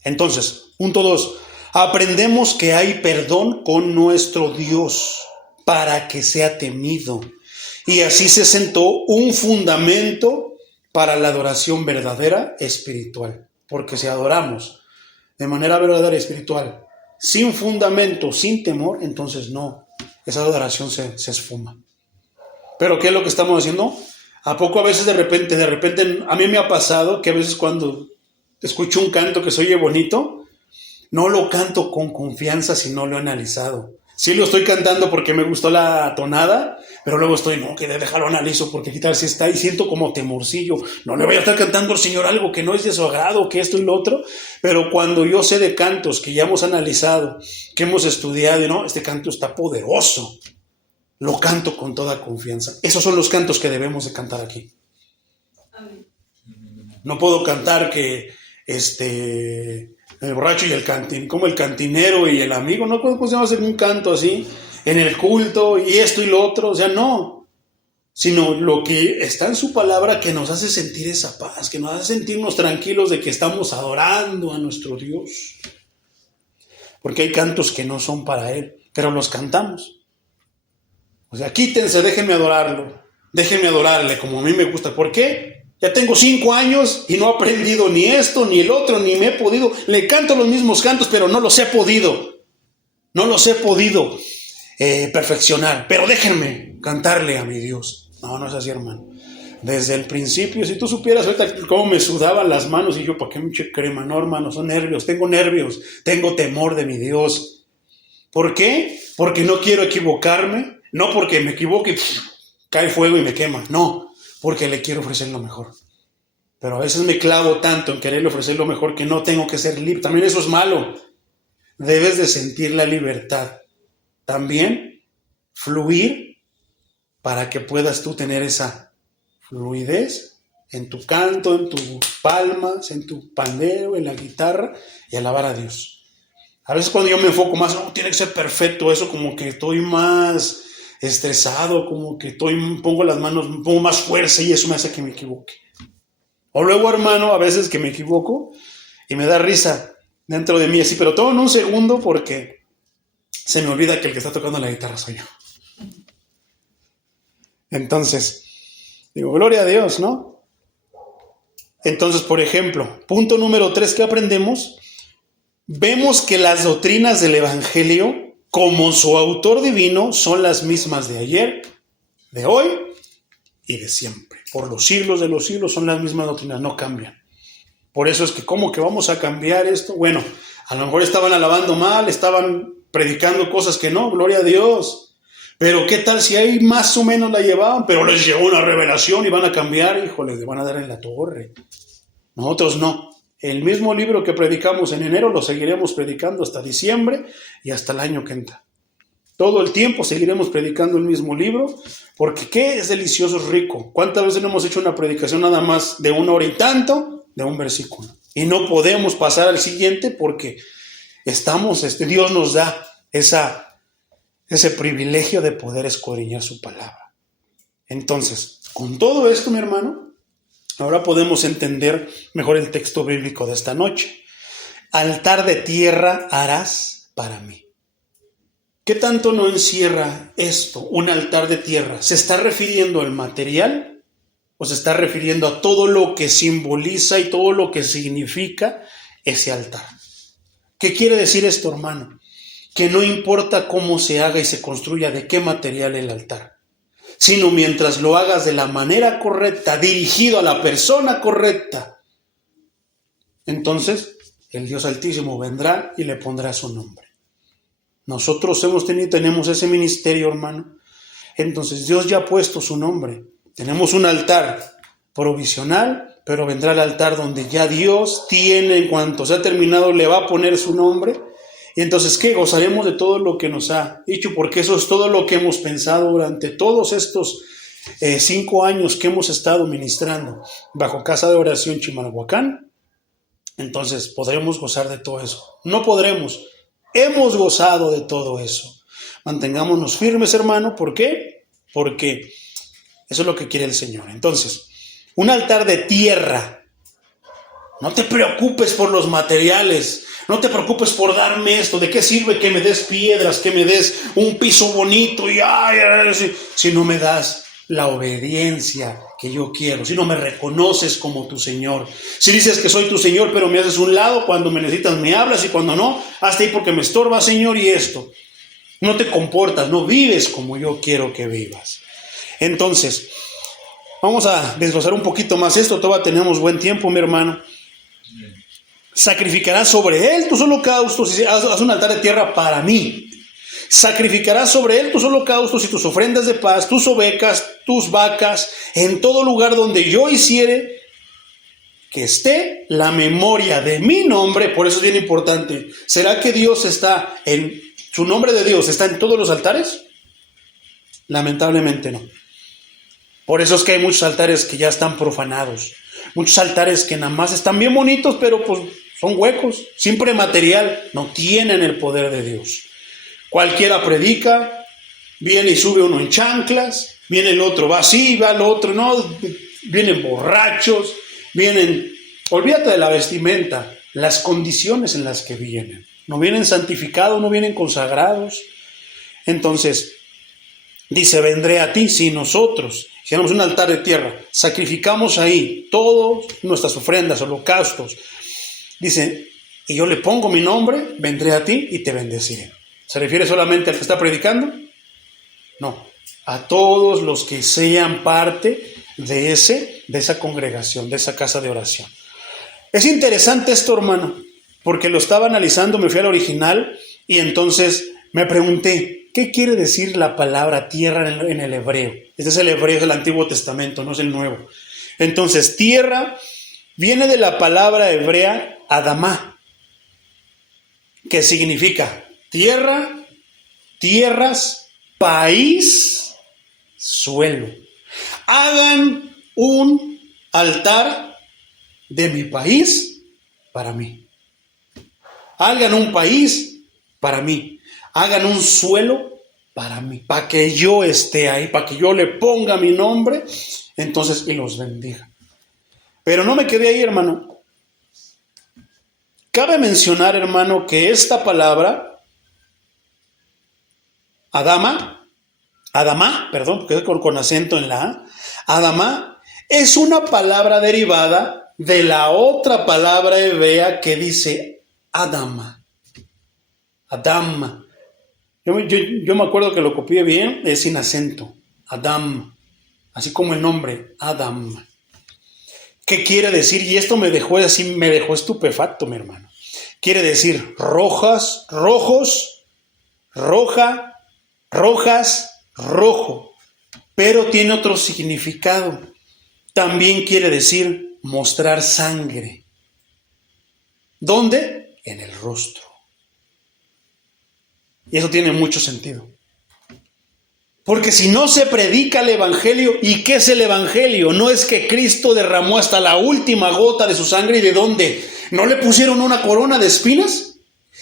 Entonces, punto 2, aprendemos que hay perdón con nuestro Dios para que sea temido. Y así se sentó un fundamento para la adoración verdadera espiritual. Porque si adoramos de manera verdadera espiritual, sin fundamento, sin temor, entonces no, esa adoración se esfuma. Pero ¿qué es lo que estamos haciendo? ¿A poco a veces de repente, a mí me ha pasado que a veces cuando escucho un canto que se oye bonito, no lo canto con confianza si no lo he analizado? Sí lo estoy cantando porque me gustó la tonada, pero luego no, que déjalo analizo, porque qué tal si está y siento como temorcillo. No le voy a estar cantando al Señor algo que no es de su agrado, que esto y lo otro. Pero cuando yo sé de cantos que ya hemos analizado, que hemos estudiado, y no, este canto está poderoso, lo canto con toda confianza. Esos son los cantos que debemos de cantar aquí. Amén. No puedo cantar que el borracho y el cantin, como el cantinero y el amigo, no podemos hacer un canto así en el culto y esto y lo otro, o sea, no, sino lo que está en su palabra que nos hace sentir esa paz, que nos hace sentirnos tranquilos de que estamos adorando a nuestro Dios, porque hay cantos que no son para Él, pero los cantamos. O sea, quítense, déjenme adorarlo, déjenme adorarle como a mí me gusta. ¿Por qué? Ya tengo 5 años y no he aprendido ni esto, ni el otro, ni me he podido. Le canto los mismos cantos, pero no los he podido. No los he podido perfeccionar. Pero déjenme cantarle a mi Dios. No es así, hermano. Desde el principio, si tú supieras ahorita cómo me sudaban las manos y yo, ¿para qué me eché crema? No, hermano, son nervios, tengo temor de mi Dios. ¿Por qué? Porque no quiero equivocarme. No porque me equivoque, cae fuego y me quema. No. Porque le quiero ofrecer lo mejor. Pero a veces me clavo tanto en quererle ofrecer lo mejor que no tengo que ser libre. También eso es malo. Debes de sentir la libertad. También fluir para que puedas tú tener esa fluidez en tu canto, en tus palmas, en tu pandero, en la guitarra y alabar a Dios. A veces cuando yo me enfoco más, no, tiene que ser perfecto, eso como que estoy más estresado, como que pongo las manos, pongo más fuerza y eso me hace que me equivoque. O luego, hermano, a veces que me equivoco y me da risa dentro de mí así, pero todo en un segundo porque se me olvida que el que está tocando la guitarra soy yo. Entonces, digo, gloria a Dios, ¿no? Entonces, por ejemplo, punto número 3 que aprendemos, vemos que las doctrinas del Evangelio, como su autor divino, son las mismas de ayer, de hoy y de siempre. Por los siglos de los siglos son las mismas doctrinas, no cambian. Por eso es que, ¿cómo que vamos a cambiar esto? Bueno, a lo mejor estaban alabando mal, estaban predicando cosas que no, gloria a Dios. Pero ¿qué tal si ahí más o menos la llevaban? Pero les llegó una revelación y van a cambiar, híjole, le van a dar en la torre. Nosotros no. El mismo libro que predicamos en enero lo seguiremos predicando hasta diciembre y hasta el año que entra. Todo el tiempo seguiremos predicando el mismo libro, porque ¿qué es delicioso, es rico? ¿Cuántas veces no hemos hecho una predicación nada más de 1 hora y tanto de un versículo? Y no podemos pasar al siguiente porque Dios nos da ese privilegio de poder escudriñar su palabra. Entonces, con todo esto, mi hermano, ahora podemos entender mejor el texto bíblico de esta noche. Altar de tierra harás para mí. ¿Qué tanto no encierra esto, un altar de tierra? ¿Se está refiriendo al material o se está refiriendo a todo lo que simboliza y todo lo que significa ese altar? ¿Qué quiere decir esto, hermano? Que no importa cómo se haga y se construya, de qué material el altar, sino mientras lo hagas de la manera correcta, dirigido a la persona correcta, entonces el Dios Altísimo vendrá y le pondrá su nombre. Nosotros tenemos ese ministerio, hermano. Entonces Dios ya ha puesto su nombre. Tenemos un altar provisional, pero vendrá el altar donde ya Dios tiene, en cuanto se ha terminado, le va a poner su nombre. Y entonces, ¿qué? Gozaremos de todo lo que nos ha dicho, porque eso es todo lo que hemos pensado durante todos estos 5 años que hemos estado ministrando bajo Casa de Oración Chimalhuacán. Entonces, podremos gozar de todo eso. No podremos. Hemos gozado de todo eso. Mantengámonos firmes, hermano. ¿Por qué? Porque eso es lo que quiere el Señor. Entonces, un altar de tierra. No te preocupes por los materiales. No te preocupes por darme esto. ¿De qué sirve que me des piedras, que me des un piso bonito? Y si no me das la obediencia que yo quiero, si no me reconoces como tu Señor, si dices que soy tu Señor, pero me haces un lado, cuando me necesitas me hablas y cuando no, hasta ahí porque me estorba, Señor, y esto. No te comportas, no vives como yo quiero que vivas. Entonces, vamos a desglosar un poquito más esto, todavía tenemos buen tiempo, mi hermano. Sacrificarás sobre él tus holocaustos y haz un altar de tierra para mí. Sacrificarás sobre él tus holocaustos y tus ofrendas de paz, tus ovejas, tus vacas, en todo lugar donde yo hiciere que esté la memoria de mi nombre. Por eso es bien importante. ¿Será que Dios está en, su nombre de Dios está en todos los altares? Lamentablemente no. Por eso es que hay muchos altares que ya están profanados. Muchos altares que nada más están bien bonitos, pero pues son huecos, siempre material, no tienen el poder de Dios. Cualquiera predica, viene y sube uno en chanclas, viene el otro, va así, va el otro, no, vienen borrachos, vienen, olvídate de la vestimenta, las condiciones en las que vienen. No vienen santificados, no vienen consagrados. Entonces, dice, vendré a ti si nosotros hiciéramos un altar de tierra, sacrificamos ahí todas nuestras ofrendas, holocaustos. Dice, y yo le pongo mi nombre, vendré a ti y te bendeciré. ¿Se refiere solamente al que está predicando? No, a todos los que sean parte de esa congregación, de esa casa de oración. Es interesante esto, hermano, porque lo estaba analizando, me fui al original y entonces me pregunté, ¿qué quiere decir la palabra tierra en el hebreo? Este es el hebreo del Antiguo Testamento, no es el Nuevo. Entonces, tierra viene de la palabra hebrea Adamá, que significa tierra, tierras, país, suelo. Hagan un altar de mi país para mí. Hagan un país para mí. Hagan un suelo para mí, para que yo esté ahí, para que yo le ponga mi nombre, entonces, y los bendiga. Pero no me quedé ahí, hermano. Cabe mencionar, hermano, que esta palabra, Adamá, porque es con acento en la A, Adamá, es una palabra derivada de la otra palabra hebrea que dice Adama. Adama. Yo me acuerdo que lo copié bien, es sin acento, Adam, así como el nombre, Adam. ¿Qué quiere decir? Y esto me dejó estupefacto, mi hermano. Quiere decir rojas, rojos, roja, rojas, rojo. Pero tiene otro significado. También quiere decir mostrar sangre. ¿Dónde? En el rostro. Y eso tiene mucho sentido. Porque si no se predica el Evangelio, ¿y qué es el Evangelio? No es que Cristo derramó hasta la última gota de su sangre, ¿y de dónde? ¿No le pusieron una corona de espinas?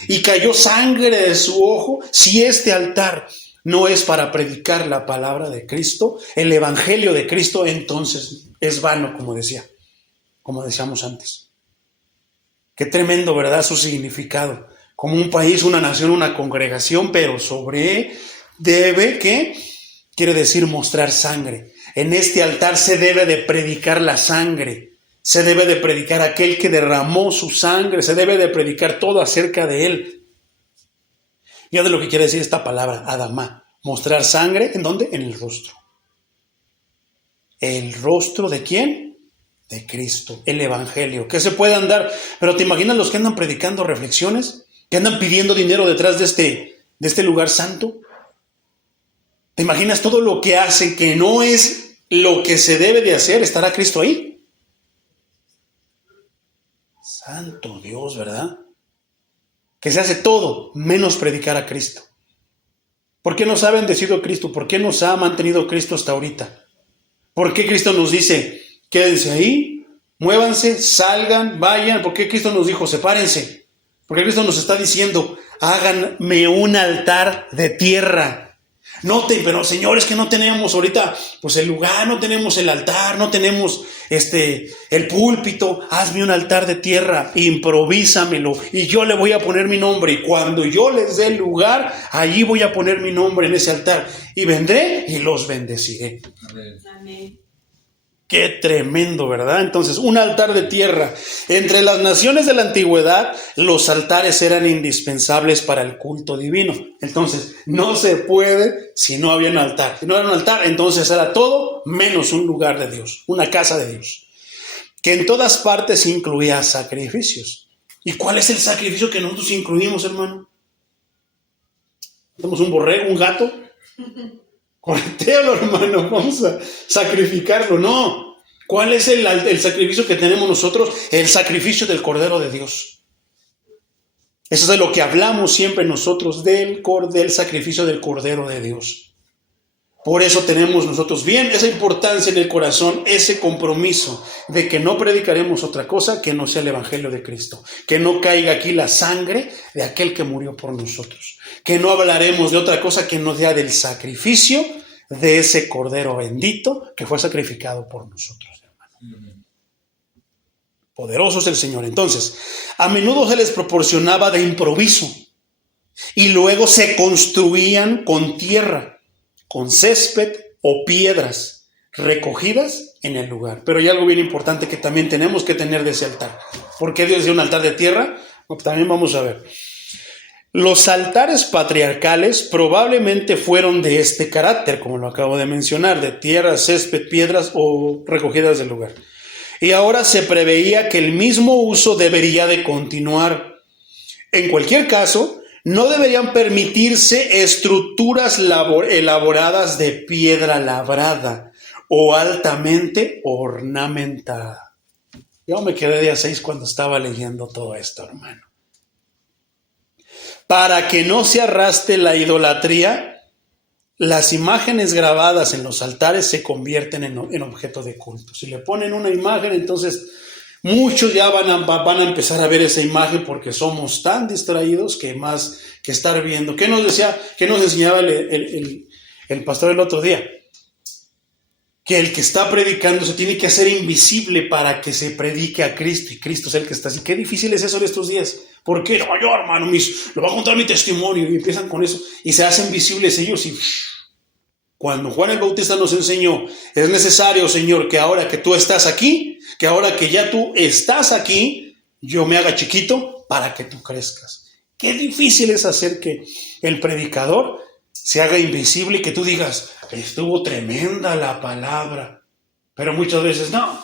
¿Y cayó sangre de su ojo? Si este altar no es para predicar la palabra de Cristo, el Evangelio de Cristo, entonces es vano, como decíamos antes. Qué tremendo, ¿verdad? Su significado. Como un país, una nación, una congregación, pero ¿qué? Quiere decir mostrar sangre. En este altar se debe de predicar la sangre. Se debe de predicar aquel que derramó su sangre. Se debe de predicar todo acerca de él. Ya de lo que quiere decir esta palabra, Adamá. Mostrar sangre, ¿en dónde? En el rostro. ¿El rostro de quién? De Cristo, el Evangelio. ¿Qué se puede andar? Pero ¿te imaginas los que andan predicando reflexiones? ¿Que andan pidiendo dinero detrás de este lugar santo? ¿Te imaginas todo lo que hacen que no es lo que se debe de hacer? ¿Estará Cristo ahí? Santo Dios, ¿verdad? Que se hace todo menos predicar a Cristo. ¿Por qué nos ha bendecido Cristo? ¿Por qué nos ha mantenido Cristo hasta ahorita? ¿Por qué Cristo nos dice, quédense ahí, muévanse, salgan, vayan? ¿Por qué Cristo nos dijo, sepárense? Porque Cristo nos está diciendo, háganme un altar de tierra. Pero Señor, es que no tenemos ahorita pues el lugar, no tenemos el altar, no tenemos el púlpito. Hazme un altar de tierra, improvísamelo y yo le voy a poner mi nombre. Y cuando yo les dé el lugar, allí voy a poner mi nombre en ese altar. Y vendré y los bendeciré. Amén. Qué tremendo, ¿verdad? Entonces, un altar de tierra. Entre las naciones de la antigüedad, los altares eran indispensables para el culto divino. Entonces, no se puede si no había un altar. Si no era un altar, entonces era todo menos un lugar de Dios, una casa de Dios. Que en todas partes incluía sacrificios. ¿Y cuál es el sacrificio que nosotros incluimos, hermano? ¿Tenemos un borrego, un gato? Cortéalo, hermano, vamos a sacrificarlo. No. ¿Cuál es el sacrificio que tenemos nosotros? El sacrificio del Cordero de Dios. Eso es de lo que hablamos siempre nosotros, del sacrificio del Cordero de Dios. Por eso tenemos nosotros bien esa importancia en el corazón, ese compromiso de que no predicaremos otra cosa que no sea el Evangelio de Cristo. Que no caiga aquí la sangre de aquel que murió por nosotros. Que no hablaremos de otra cosa que no sea del sacrificio de ese Cordero bendito que fue sacrificado por nosotros, hermano. Poderoso es el Señor. Entonces, a menudo se les proporcionaba de improviso y luego se construían con tierra, con césped o piedras recogidas en el lugar. Pero hay algo bien importante que también tenemos que tener de ese altar. ¿Por qué Dios dio un altar de tierra? También vamos a ver. Los altares patriarcales probablemente fueron de este carácter, como lo acabo de mencionar, de tierra, césped, piedras o recogidas del lugar. Y ahora se preveía que el mismo uso debería de continuar. En cualquier caso, no deberían permitirse estructuras elaboradas de piedra labrada o altamente ornamentada. Yo me quedé de a 6 cuando estaba leyendo todo esto, hermano. Para que no se arrastre la idolatría, las imágenes grabadas en los altares se convierten en objeto de culto. Si le ponen una imagen, entonces muchos ya van a empezar a ver esa imagen porque somos tan distraídos que más que estar viendo. ¿Qué nos enseñaba el pastor el otro día? Que el que está predicando se tiene que hacer invisible para que se predique a Cristo, y Cristo es el que está así. Qué difícil es eso en estos días. ¿Por qué? No, yo, hermano, lo voy a contar mi testimonio, y empiezan con eso, y se hacen visibles ellos, y cuando Juan el Bautista nos enseñó, es necesario, Señor, que ahora que tú estás aquí, que ahora que ya tú estás aquí, yo me haga chiquito para que tú crezcas. Qué difícil es hacer que el predicador se haga invisible y que tú digas, estuvo tremenda la palabra. Pero muchas veces, no,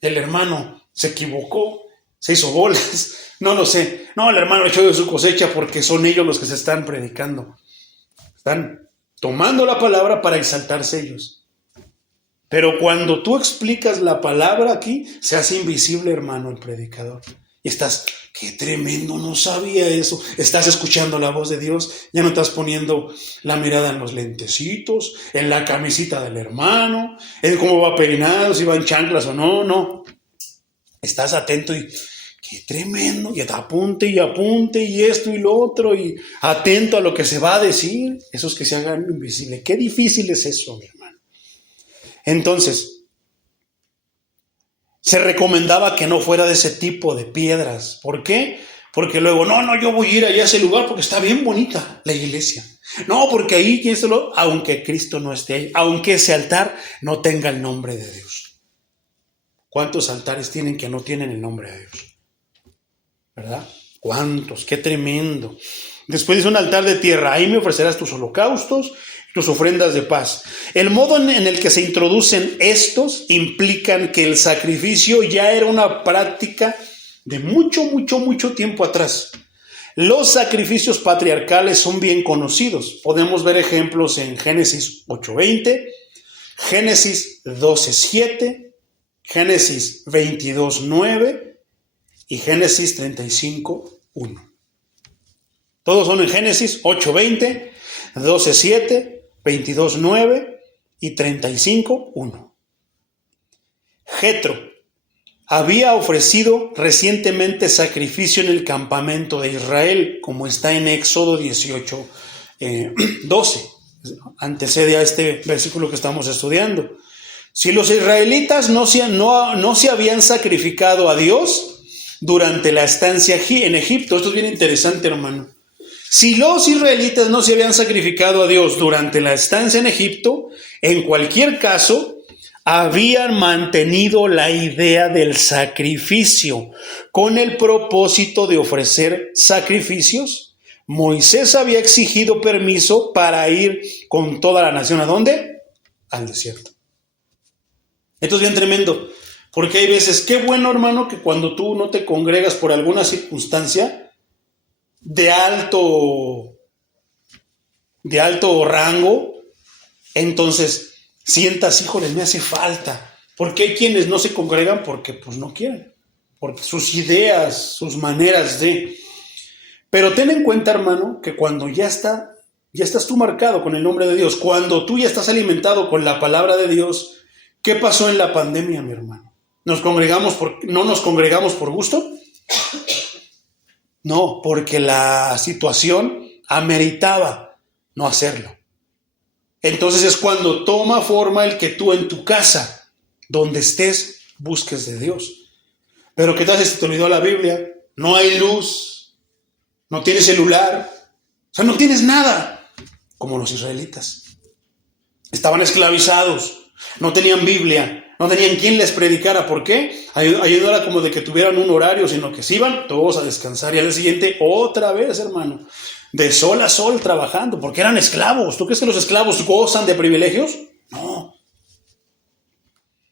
el hermano se equivocó, se hizo bolas, no lo sé. No, el hermano echó de su cosecha porque son ellos los que se están predicando. Están tomando la palabra para exaltarse ellos. Pero cuando tú explicas la palabra aquí, se hace invisible, hermano, el predicador. Y estás, qué tremendo, no sabía eso. Estás escuchando la voz de Dios, ya no estás poniendo la mirada en los lentecitos, en la camisita del hermano, en cómo va peinado, si va en chanclas o no, no. Estás atento y qué tremendo, y apunte y esto y lo otro, y atento a lo que se va a decir, esos que se hagan invisible. Qué difícil es eso, mi hermano. Entonces, se recomendaba que no fuera de ese tipo de piedras. ¿Por qué? Porque luego, no, yo voy a ir allá a ese lugar porque está bien bonita la iglesia. No, porque ahí, aunque Cristo no esté ahí, aunque ese altar no tenga el nombre de Dios. ¿Cuántos altares tienen que no tienen el nombre de Dios? ¿Verdad? ¿Cuántos? ¡Qué tremendo! Después dice un altar de tierra, ahí me ofrecerás tus holocaustos, tus ofrendas de paz. El modo en el que se introducen estos implican que el sacrificio ya era una práctica de mucho tiempo atrás. Los sacrificios patriarcales son bien conocidos. Podemos ver ejemplos en Génesis 8:20, Génesis 12:7, Génesis 22:9 y Génesis 35:1. Todos son en Génesis 8:20, 12:7, 22:9 y 35:1. Jetro había ofrecido recientemente sacrificio en el campamento de Israel, como está en Éxodo 18:12. antecede a este versículo que estamos estudiando. Si los israelitas no se habían sacrificado a Dios durante la estancia en Egipto, esto es bien interesante, hermano. Si los israelitas no se habían sacrificado a Dios durante la estancia en Egipto, en cualquier caso, habían mantenido la idea del sacrificio con el propósito de ofrecer sacrificios. Moisés había exigido permiso para ir con toda la nación. ¿A dónde? Al desierto. Esto es bien tremendo, porque hay veces, qué bueno, hermano, que cuando tú no te congregas por alguna circunstancia de alto rango, entonces sientas, híjole, me hace falta. Porque hay quienes no se congregan porque pues no quieren, porque sus ideas, sus maneras de... Pero ten en cuenta, hermano, que cuando ya estás tú marcado con el nombre de Dios, cuando tú ya estás alimentado con la palabra de Dios, ¿qué pasó en la pandemia, mi hermano? ¿No nos congregamos por gusto? No, porque la situación ameritaba no hacerlo. Entonces es cuando toma forma el que tú en tu casa, donde estés, busques de Dios. Pero ¿qué tal si te olvidó la Biblia? No hay luz, no tienes celular, o sea, no tienes nada, como los israelitas. Estaban esclavizados. No tenían Biblia, no tenían quien les predicara. ¿Por qué? Ahí no era como de que tuvieran un horario, sino que se iban todos a descansar y al día siguiente otra vez, hermano, de sol a sol trabajando, porque eran esclavos. ¿Tú crees que los esclavos gozan de privilegios? No.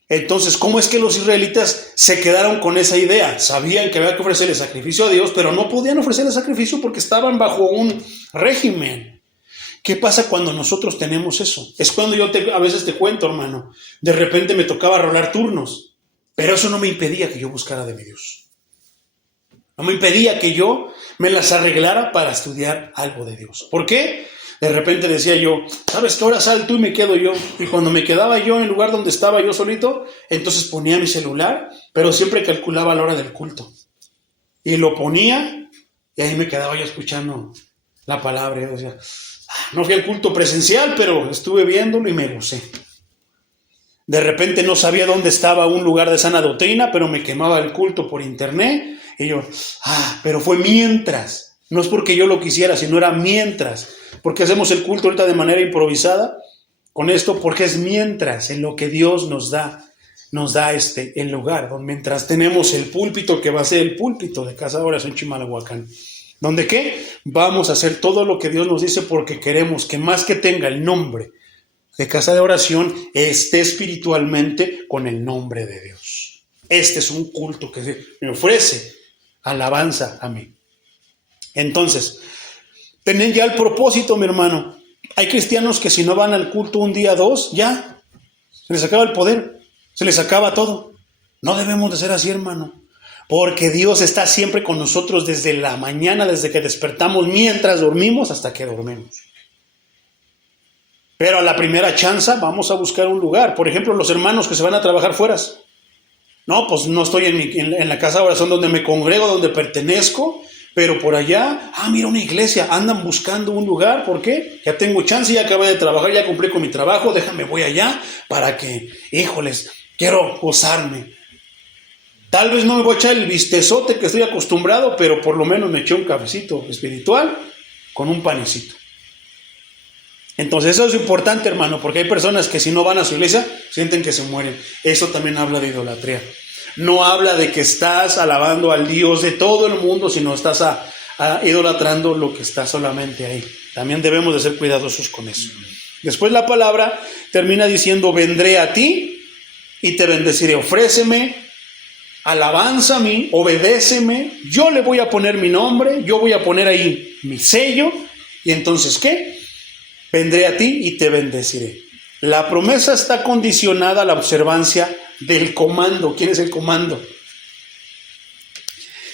Entonces, ¿cómo es que los israelitas se quedaron con esa idea? Sabían que había que ofrecerle sacrificio a Dios, pero no podían ofrecerle sacrificio porque estaban bajo un régimen. ¿Qué pasa cuando nosotros tenemos eso? Es cuando yo a veces te cuento, hermano, de repente me tocaba rolar turnos, pero eso no me impedía que yo buscara de mi Dios. No me impedía que yo me las arreglara para estudiar algo de Dios. ¿Por qué? De repente decía yo, ¿sabes qué hora sal tú y me quedo yo? Y cuando me quedaba yo en el lugar donde estaba yo solito, entonces ponía mi celular, pero siempre calculaba la hora del culto. Y lo ponía y ahí me quedaba yo escuchando la palabra. Yo decía, no fui al culto presencial, pero estuve viéndolo y me gocé. De repente no sabía dónde estaba un lugar de sana doctrina, pero me quemaba el culto por internet. Y yo, pero fue mientras. No es porque yo lo quisiera, sino era mientras. Porque hacemos el culto ahorita de manera improvisada con esto, porque es mientras, en lo que Dios nos da el lugar, donde mientras tenemos el púlpito, que va a ser el púlpito de Casa de Oración Chimalhuacán. ¿Donde qué? Vamos a hacer todo lo que Dios nos dice porque queremos que más que tenga el nombre de Casa de Oración, esté espiritualmente con el nombre de Dios. Este es un culto que me ofrece alabanza a mí. Entonces, tener ya el propósito, mi hermano. Hay cristianos que si no van al culto un día, dos, ya, se les acaba el poder, se les acaba todo. No debemos de ser así, hermano. Porque Dios está siempre con nosotros desde la mañana, desde que despertamos, mientras dormimos, hasta que dormimos. Pero a la primera chance vamos a buscar un lugar. Por ejemplo, los hermanos que se van a trabajar fuera. No, pues no estoy en la casa de oración donde me congrego, donde pertenezco, pero por allá, mira una iglesia, andan buscando un lugar. ¿Por qué? Ya tengo chance, ya acabé de trabajar, ya cumplí con mi trabajo, déjame, voy allá para que, híjoles, quiero gozarme. Tal vez no me voy a echar el bistezote que estoy acostumbrado, pero por lo menos me eché un cafecito espiritual con un panecito. Entonces eso es importante, hermano, porque hay personas que si no van a su iglesia, sienten que se mueren. Eso también habla de idolatría. No habla de que estás alabando al Dios de todo el mundo, sino estás idolatrando lo que está solamente ahí. También debemos de ser cuidadosos con eso. Después la palabra termina diciendo, vendré a ti y te bendeciré. Ofréceme alabanza a mí, obedéceme, yo le voy a poner mi nombre, yo voy a poner ahí mi sello, y entonces, ¿qué? Vendré a ti y te bendeciré. La promesa está condicionada a la observancia del comando. ¿Quién es el comando?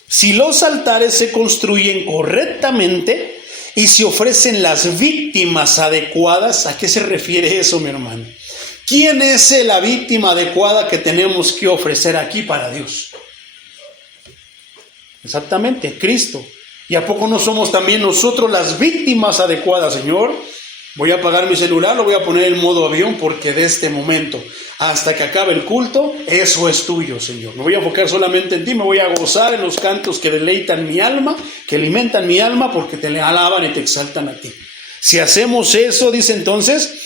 Si los altares se construyen correctamente y se ofrecen las víctimas adecuadas, ¿a qué se refiere eso, mi hermano? ¿Quién es la víctima adecuada que tenemos que ofrecer aquí para Dios? Exactamente, Cristo. ¿Y a poco no somos también nosotros las víctimas adecuadas, Señor? Voy a apagar mi celular, lo voy a poner en modo avión, porque de este momento hasta que acabe el culto, eso es tuyo, Señor. Me voy a enfocar solamente en ti, me voy a gozar en los cantos que deleitan mi alma, que alimentan mi alma, porque te alaban y te exaltan a ti. Si hacemos eso, dice entonces,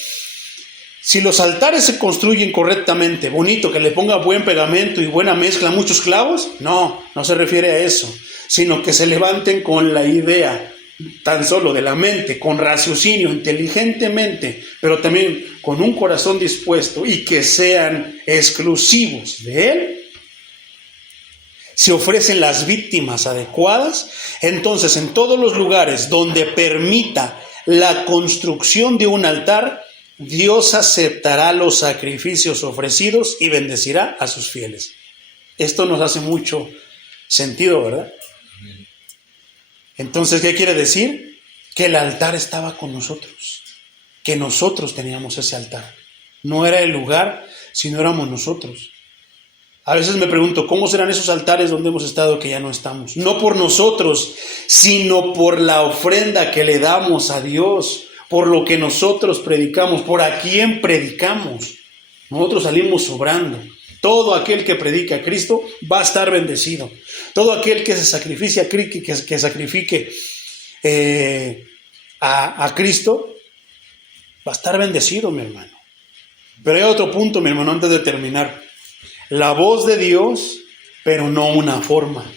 si los altares se construyen correctamente, bonito, que le ponga buen pegamento y buena mezcla, muchos clavos, no se refiere a eso, sino que se levanten con la idea tan solo de la mente, con raciocinio, inteligentemente, pero también con un corazón dispuesto, y que sean exclusivos de Él. Se ofrecen las víctimas adecuadas, entonces en todos los lugares donde permita la construcción de un altar, Dios aceptará los sacrificios ofrecidos y bendecirá a sus fieles. Esto nos hace mucho sentido, ¿verdad? Entonces, ¿qué quiere decir? Que el altar estaba con nosotros, que nosotros teníamos ese altar. No era el lugar, sino éramos nosotros. A veces me pregunto, ¿cómo serán esos altares donde hemos estado que ya no estamos? No por nosotros, sino por la ofrenda que le damos a Dios, por lo que nosotros predicamos, por a quién predicamos. Nosotros salimos sobrando. Todo aquel que predica a Cristo va a estar bendecido. Todo aquel que se sacrifique, que sacrifique a Cristo, va a estar bendecido, mi hermano. Pero hay otro punto, mi hermano, antes de terminar. La voz de Dios, pero no una forma.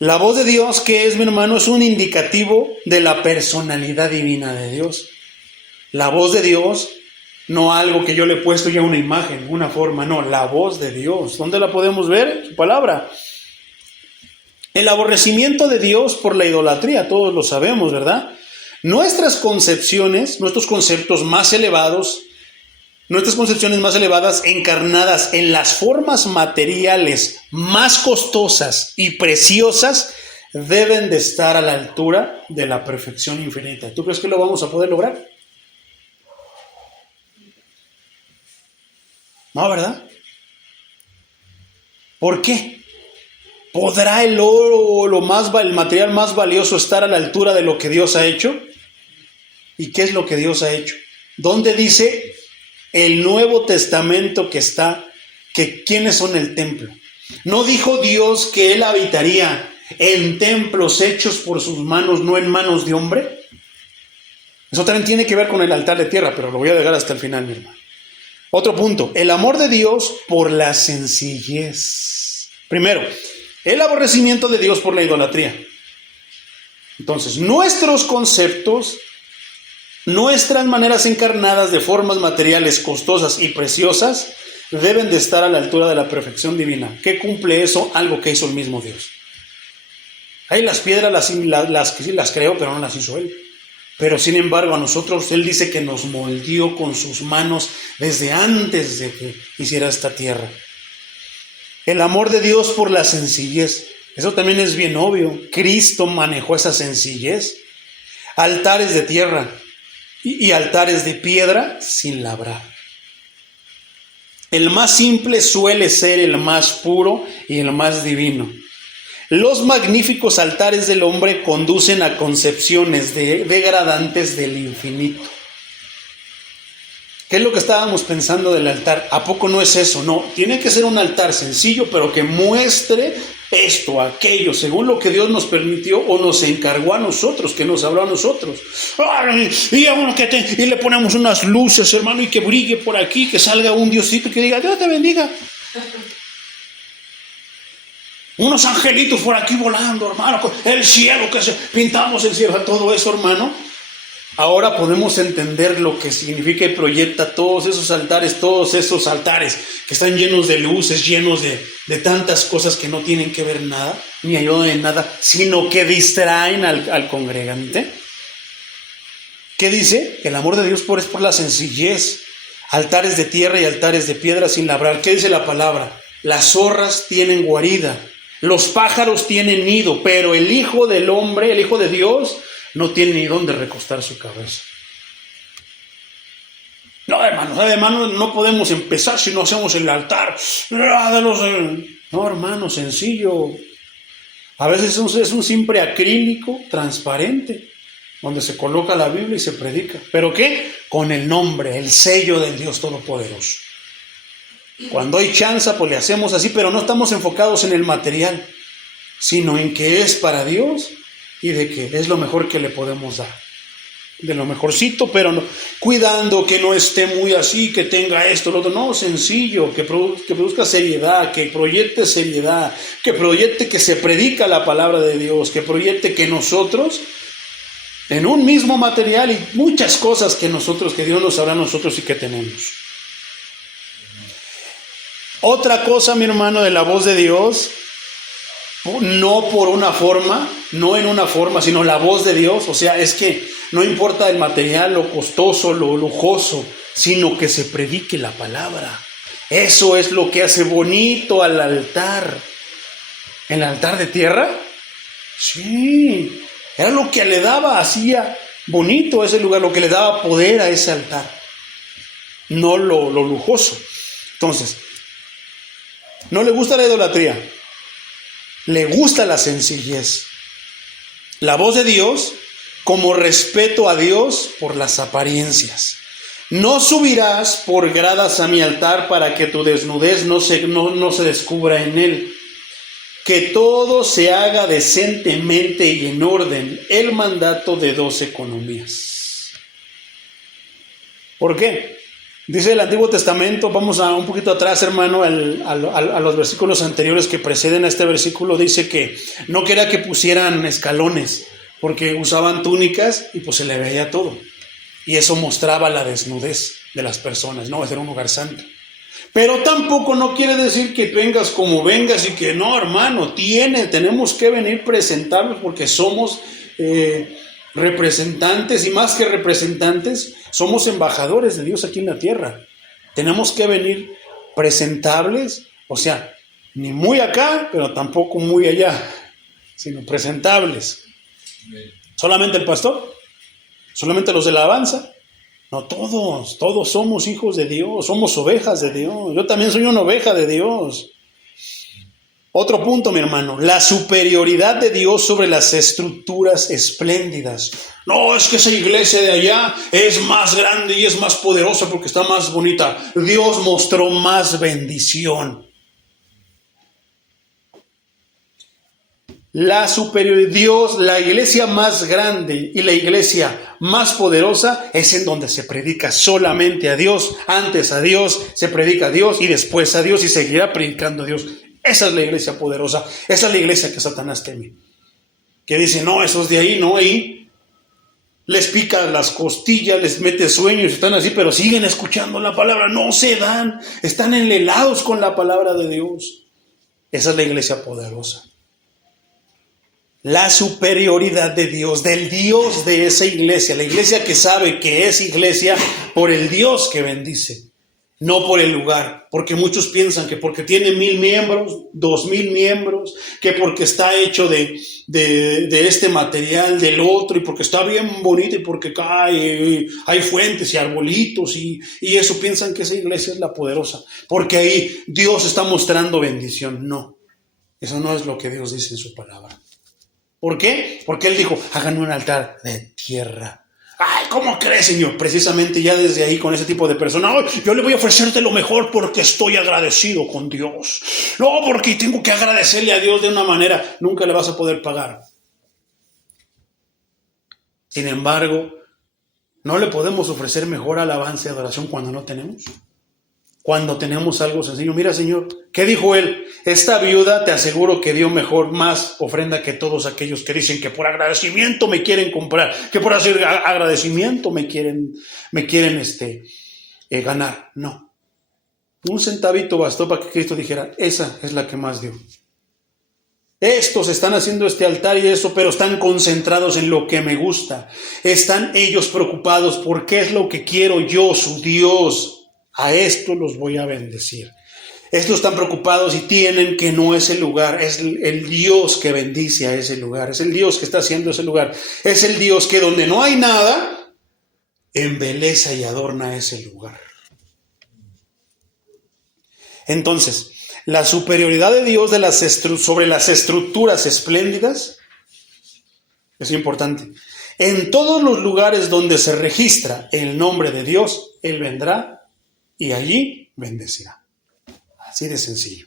La voz de Dios, que es, mi hermano, es un indicativo de la personalidad divina de Dios. La voz de Dios, no algo que yo le he puesto ya una imagen, una forma, no, la voz de Dios. ¿Dónde la podemos ver? Su palabra. El aborrecimiento de Dios por la idolatría, todos lo sabemos, ¿verdad? Nuestras concepciones, nuestros conceptos más elevados, nuestras concepciones más elevadas encarnadas en las formas materiales más costosas y preciosas deben de estar a la altura de la perfección infinita. ¿Tú crees que lo vamos a poder lograr? No, ¿verdad? ¿Por qué? ¿Podrá el oro o el material más valioso estar a la altura de lo que Dios ha hecho? ¿Y qué es lo que Dios ha hecho? ¿Dónde dice el Nuevo Testamento que quiénes son el templo? ¿No dijo Dios que Él habitaría en templos hechos por sus manos, no en manos de hombre? Eso también tiene que ver con el altar de tierra, pero lo voy a dejar hasta el final, mi hermano. Otro punto, el amor de Dios por la sencillez. Primero, el aborrecimiento de Dios por la idolatría. Entonces, nuestros conceptos, nuestras maneras encarnadas de formas materiales costosas y preciosas deben de estar a la altura de la perfección divina. ¿Qué cumple eso? Algo que hizo el mismo Dios. Ahí las piedras las creó, pero no las hizo Él. Pero sin embargo a nosotros Él dice que nos moldeó con sus manos desde antes de que hiciera esta tierra. El amor de Dios por la sencillez. Eso también es bien obvio. Cristo manejó esa sencillez. Altares de tierra y altares de piedra sin labrar. El más simple suele ser el más puro y el más divino. Los magníficos altares del hombre conducen a concepciones degradantes del infinito. ¿Qué es lo que estábamos pensando del altar? ¿A poco no es eso? No, tiene que ser un altar sencillo, pero que muestre esto, aquello, según lo que Dios nos permitió o nos encargó a nosotros, que nos habló a nosotros. Y le ponemos unas luces, hermano, y que brille por aquí, que salga un Diosito que diga, Dios te bendiga. Unos angelitos por aquí volando, hermano, el cielo, pintamos el cielo, todo eso, hermano. Ahora podemos entender lo que significa y proyecta todos esos altares que están llenos de luces, llenos de tantas cosas que no tienen que ver nada, ni ayudan en nada, sino que distraen al congregante. ¿Qué dice? Que el amor de Dios es por la sencillez. Altares de tierra y altares de piedra sin labrar. ¿Qué dice la palabra? Las zorras tienen guarida, los pájaros tienen nido, pero el Hijo del Hombre, el Hijo de Dios, no tiene ni dónde recostar su cabeza. No, hermanos, no podemos empezar si no hacemos el altar. No, hermano, sencillo. A veces es un simple acrílico transparente. donde se coloca la Biblia y se predica. ¿Pero qué? Con el nombre, el sello del Dios Todopoderoso. Cuando hay chance, pues le hacemos así, pero no estamos enfocados en el material, sino en que es para Dios y de que es lo mejor que le podemos dar. De lo mejorcito, pero no, cuidando que no esté muy así, que tenga esto, lo otro. No, sencillo, que produzca seriedad, que proyecte seriedad, que proyecte que se predica la palabra de Dios, que proyecte que nosotros, en un mismo material y muchas cosas que Dios nos hará a nosotros y que tenemos. Otra cosa, mi hermano, de la voz de Dios, no por una forma, no en una forma, sino la voz de Dios, o sea, es que no importa el material, lo costoso, lo lujoso, sino que se predique la palabra. Eso es lo que hace bonito al altar. ¿El altar de tierra? Sí, era lo que le daba, hacía bonito ese lugar, lo que le daba poder a ese altar, no lo lujoso. Entonces, no le gusta la idolatría, le gusta la sencillez. La voz de Dios como respeto a Dios por las apariencias. No subirás por gradas a mi altar para que tu desnudez no se descubra en él. Que todo se haga decentemente y en orden. El mandato de 2 economías. ¿Por qué? Dice el Antiguo Testamento, vamos a un poquito atrás, hermano, a los versículos anteriores que preceden a este versículo, dice que no quería que pusieran escalones, porque usaban túnicas y pues se le veía todo. Y eso mostraba la desnudez de las personas, no, era un lugar santo. Pero tampoco no quiere decir que vengas como vengas y que no, hermano, tenemos que venir presentables porque somos representantes, y más que representantes, somos embajadores de Dios aquí en la tierra. Tenemos que venir presentables, o sea, ni muy acá, pero tampoco muy allá, sino presentables. ¿Solamente el pastor? ¿Solamente los de la alabanza? No, todos somos hijos de Dios, somos ovejas de Dios. Yo también soy una oveja de Dios. Otro punto, mi hermano, la superioridad de Dios sobre las estructuras espléndidas. No, es que esa iglesia de allá es más grande y es más poderosa porque está más bonita. Dios mostró más bendición. La superioridad, Dios, la iglesia más grande y la iglesia más poderosa es en donde se predica solamente a Dios. Antes a Dios, se predica a Dios y después a Dios y seguirá predicando a Dios. Esa es la iglesia poderosa, esa es la iglesia que Satanás teme. Que dice, no, esos de ahí, no, ahí les pica las costillas, les mete sueños, están así, pero siguen escuchando la palabra, no se dan, están enlelados con la palabra de Dios. Esa es la iglesia poderosa. La superioridad de Dios, del Dios de esa iglesia, la iglesia que sabe que es iglesia por el Dios que bendice. No por el lugar, porque muchos piensan que porque tiene 1,000 miembros, 2,000 miembros, que porque está hecho de este material, del otro, y porque está bien bonito, y porque hay fuentes y arbolitos, y eso piensan que esa iglesia es la poderosa, porque ahí Dios está mostrando bendición. No, eso no es lo que Dios dice en su palabra. ¿Por qué? Porque Él dijo, hagan un altar de tierra. Ay, ¿cómo crees, Señor? Precisamente ya desde ahí con ese tipo de personas, yo le voy a ofrecerte lo mejor porque estoy agradecido con Dios. No, porque tengo que agradecerle a Dios de una manera, nunca le vas a poder pagar. Sin embargo, ¿no le podemos ofrecer mejor alabanza y adoración cuando no tenemos? Cuando tenemos algo sencillo. Mira, Señor, ¿qué dijo Él? Esta viuda te aseguro que dio mejor, más ofrenda que todos aquellos que dicen que por agradecimiento me quieren comprar, que por hacer agradecimiento me quieren ganar. No. Un centavito bastó para que Cristo dijera, esa es la que más dio. Estos están haciendo este altar y eso, pero están concentrados en lo que me gusta. Están ellos preocupados por qué es lo que quiero yo, su Dios. A esto los voy a bendecir. Estos están preocupados y tienen que no es el lugar, es el Dios que bendice a ese lugar, es el Dios que está haciendo ese lugar, es el Dios que donde no hay nada, embeleza y adorna ese lugar. Entonces, la superioridad de Dios sobre las estructuras espléndidas es importante. En todos los lugares donde se registra el nombre de Dios, Él vendrá y allí bendecirá. Así de sencillo.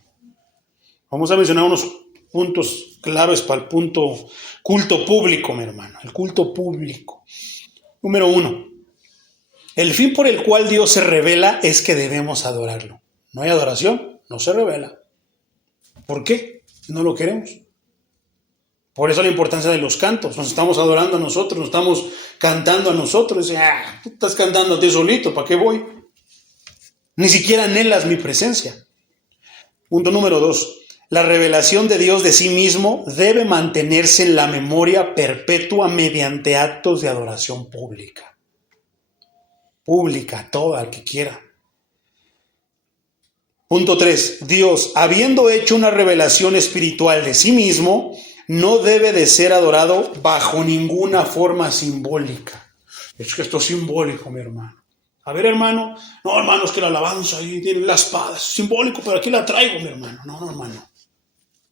Vamos a mencionar unos puntos claves para el punto culto público, mi hermano. El culto público. Número 1. El fin por el cual Dios se revela es que debemos adorarlo. No hay adoración, no se revela. ¿Por qué? No lo queremos. Por eso la importancia de los cantos. Nos estamos adorando a nosotros, nos estamos cantando a nosotros. Tú estás cantando a ti solito, ¿para qué voy? Ni siquiera anhelas mi presencia. Punto número 2. La revelación de Dios de sí mismo debe mantenerse en la memoria perpetua mediante actos de adoración pública. Pública, toda, el que quiera. Punto 3. Dios, habiendo hecho una revelación espiritual de sí mismo, no debe de ser adorado bajo ninguna forma simbólica. Es que esto es simbólico, mi hermano. A ver, hermano. No, hermano, es que la alabanza ahí tiene la espada. Es simbólico, pero aquí la traigo, mi hermano. No, hermano.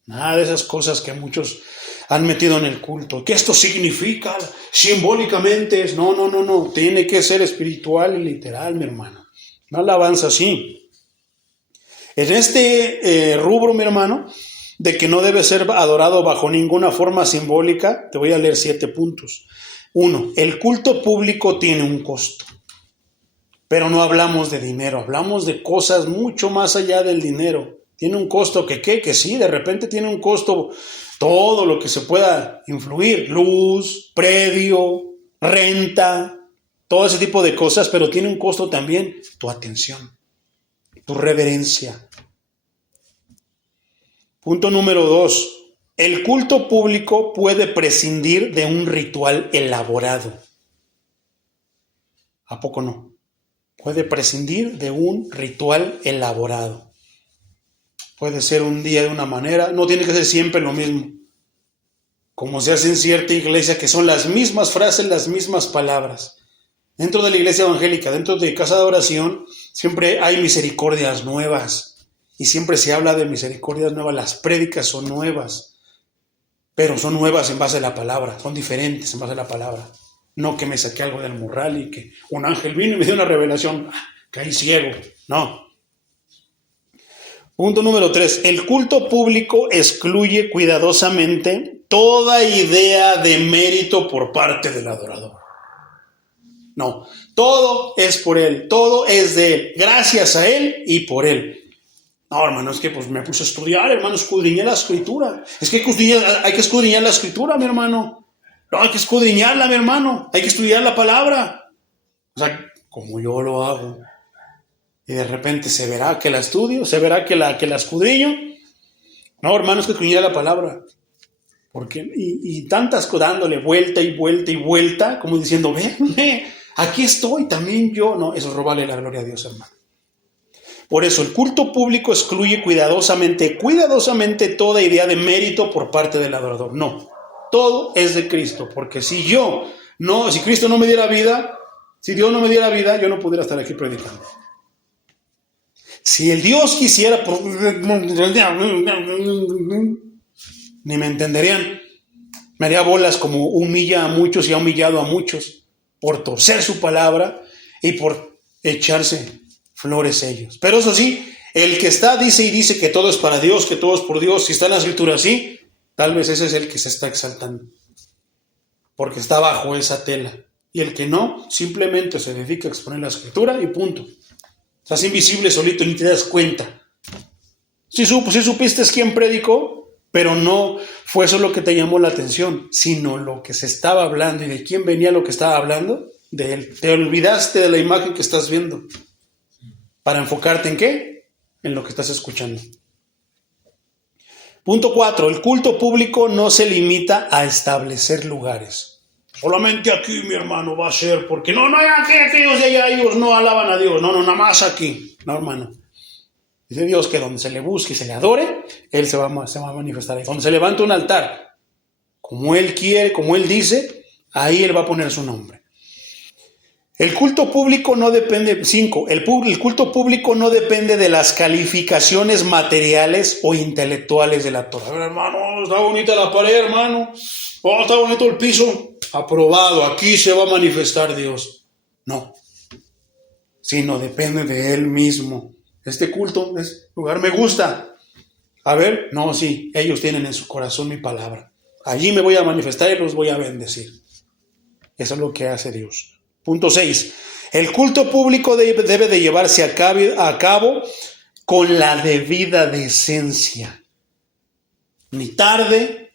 Nada de esas cosas que muchos han metido en el culto. ¿Qué esto significa? Simbólicamente es. No. Tiene que ser espiritual y literal, mi hermano. Una alabanza así. En este rubro, mi hermano, de que no debe ser adorado bajo ninguna forma simbólica, te voy a leer 7 puntos. 1. El culto público tiene un costo. Pero no hablamos de dinero, hablamos de cosas mucho más allá del dinero. Tiene un costo que sí, de repente tiene un costo todo lo que se pueda influir. Luz, predio, renta, todo ese tipo de cosas, pero tiene un costo también tu atención, tu reverencia. Punto número 2. El culto público puede prescindir de un ritual elaborado. ¿A poco no? Puede prescindir de un ritual elaborado. Puede ser un día de una manera, no tiene que ser siempre lo mismo. Como se hace en cierta iglesia, que son las mismas frases, las mismas palabras. Dentro de la iglesia evangélica, dentro de casa de oración, siempre hay misericordias nuevas. Y siempre se habla de misericordias nuevas. Las prédicas son nuevas. Pero son nuevas en base a la palabra. Son diferentes en base a la palabra. No que me saqué algo del morral y que un ángel vino y me dio una revelación. Caí ciego. No. Punto número 3. El culto público excluye cuidadosamente toda idea de mérito por parte del adorador. No. Todo es por Él. Todo es de Él. Gracias a Él y por Él. No, hermano, es que pues me puse a estudiar, hermano, escudriñé la escritura. Es que hay que escudriñar la escritura, mi hermano. No, hay que escudriñarla, mi hermano. Hay que estudiar la palabra. O sea, como yo lo hago. Y de repente se verá que la estudio, se verá que la escudriño. No, hermano, es que escudriñar la palabra. Porque, y tantas cosas dándole vuelta y vuelta y vuelta, como diciendo, ve, aquí estoy, también yo. No, eso es robarle la gloria a Dios, hermano. Por eso, el culto público excluye cuidadosamente toda idea de mérito por parte del adorador. No, todo es de Cristo, porque si Cristo no me diera vida, si Dios no me diera vida, yo no pudiera estar aquí predicando. Si el Dios quisiera, ni me entenderían. Me haría bolas como humilla a muchos y ha humillado a muchos por torcer su palabra y por echarse flores ellos. Pero eso sí, el que dice que todo es para Dios, que todo es por Dios, si está en la escritura así, tal vez ese es el que se está exaltando, porque está bajo esa tela. Y el que no, simplemente se dedica a exponer la escritura y punto. Estás invisible solito y ni te das cuenta. Sí supiste quién predicó, pero no fue eso lo que te llamó la atención, sino lo que se estaba hablando y de quién venía lo que estaba hablando, de él. Te olvidaste de la imagen que estás viendo. ¿Para enfocarte en qué? En lo que estás escuchando. Punto 4. El culto público no se limita a establecer lugares. Solamente aquí, mi hermano, va a ser porque no hay aquellos de allá, ellos no alaban a Dios. No, nada más aquí. No, hermano. Dice Dios que donde se le busque y se le adore, Él se va a manifestar ahí. Donde se levanta un altar, como Él quiere, como Él dice, ahí Él va a poner su nombre. El culto público no depende, 5, el culto público no depende de las calificaciones materiales o intelectuales de la torre. A ver, hermano, está bonita la pared, hermano. Oh, está bonito el piso. aprobado, aquí se va a manifestar Dios. No, sino depende de Él mismo. Este culto, este lugar me gusta. A ver, no, sí, ellos tienen en su corazón mi palabra. Allí me voy a manifestar y los voy a bendecir. Eso es lo que hace Dios. Punto 6. El culto público debe de llevarse a cabo con la debida decencia. Ni tarde.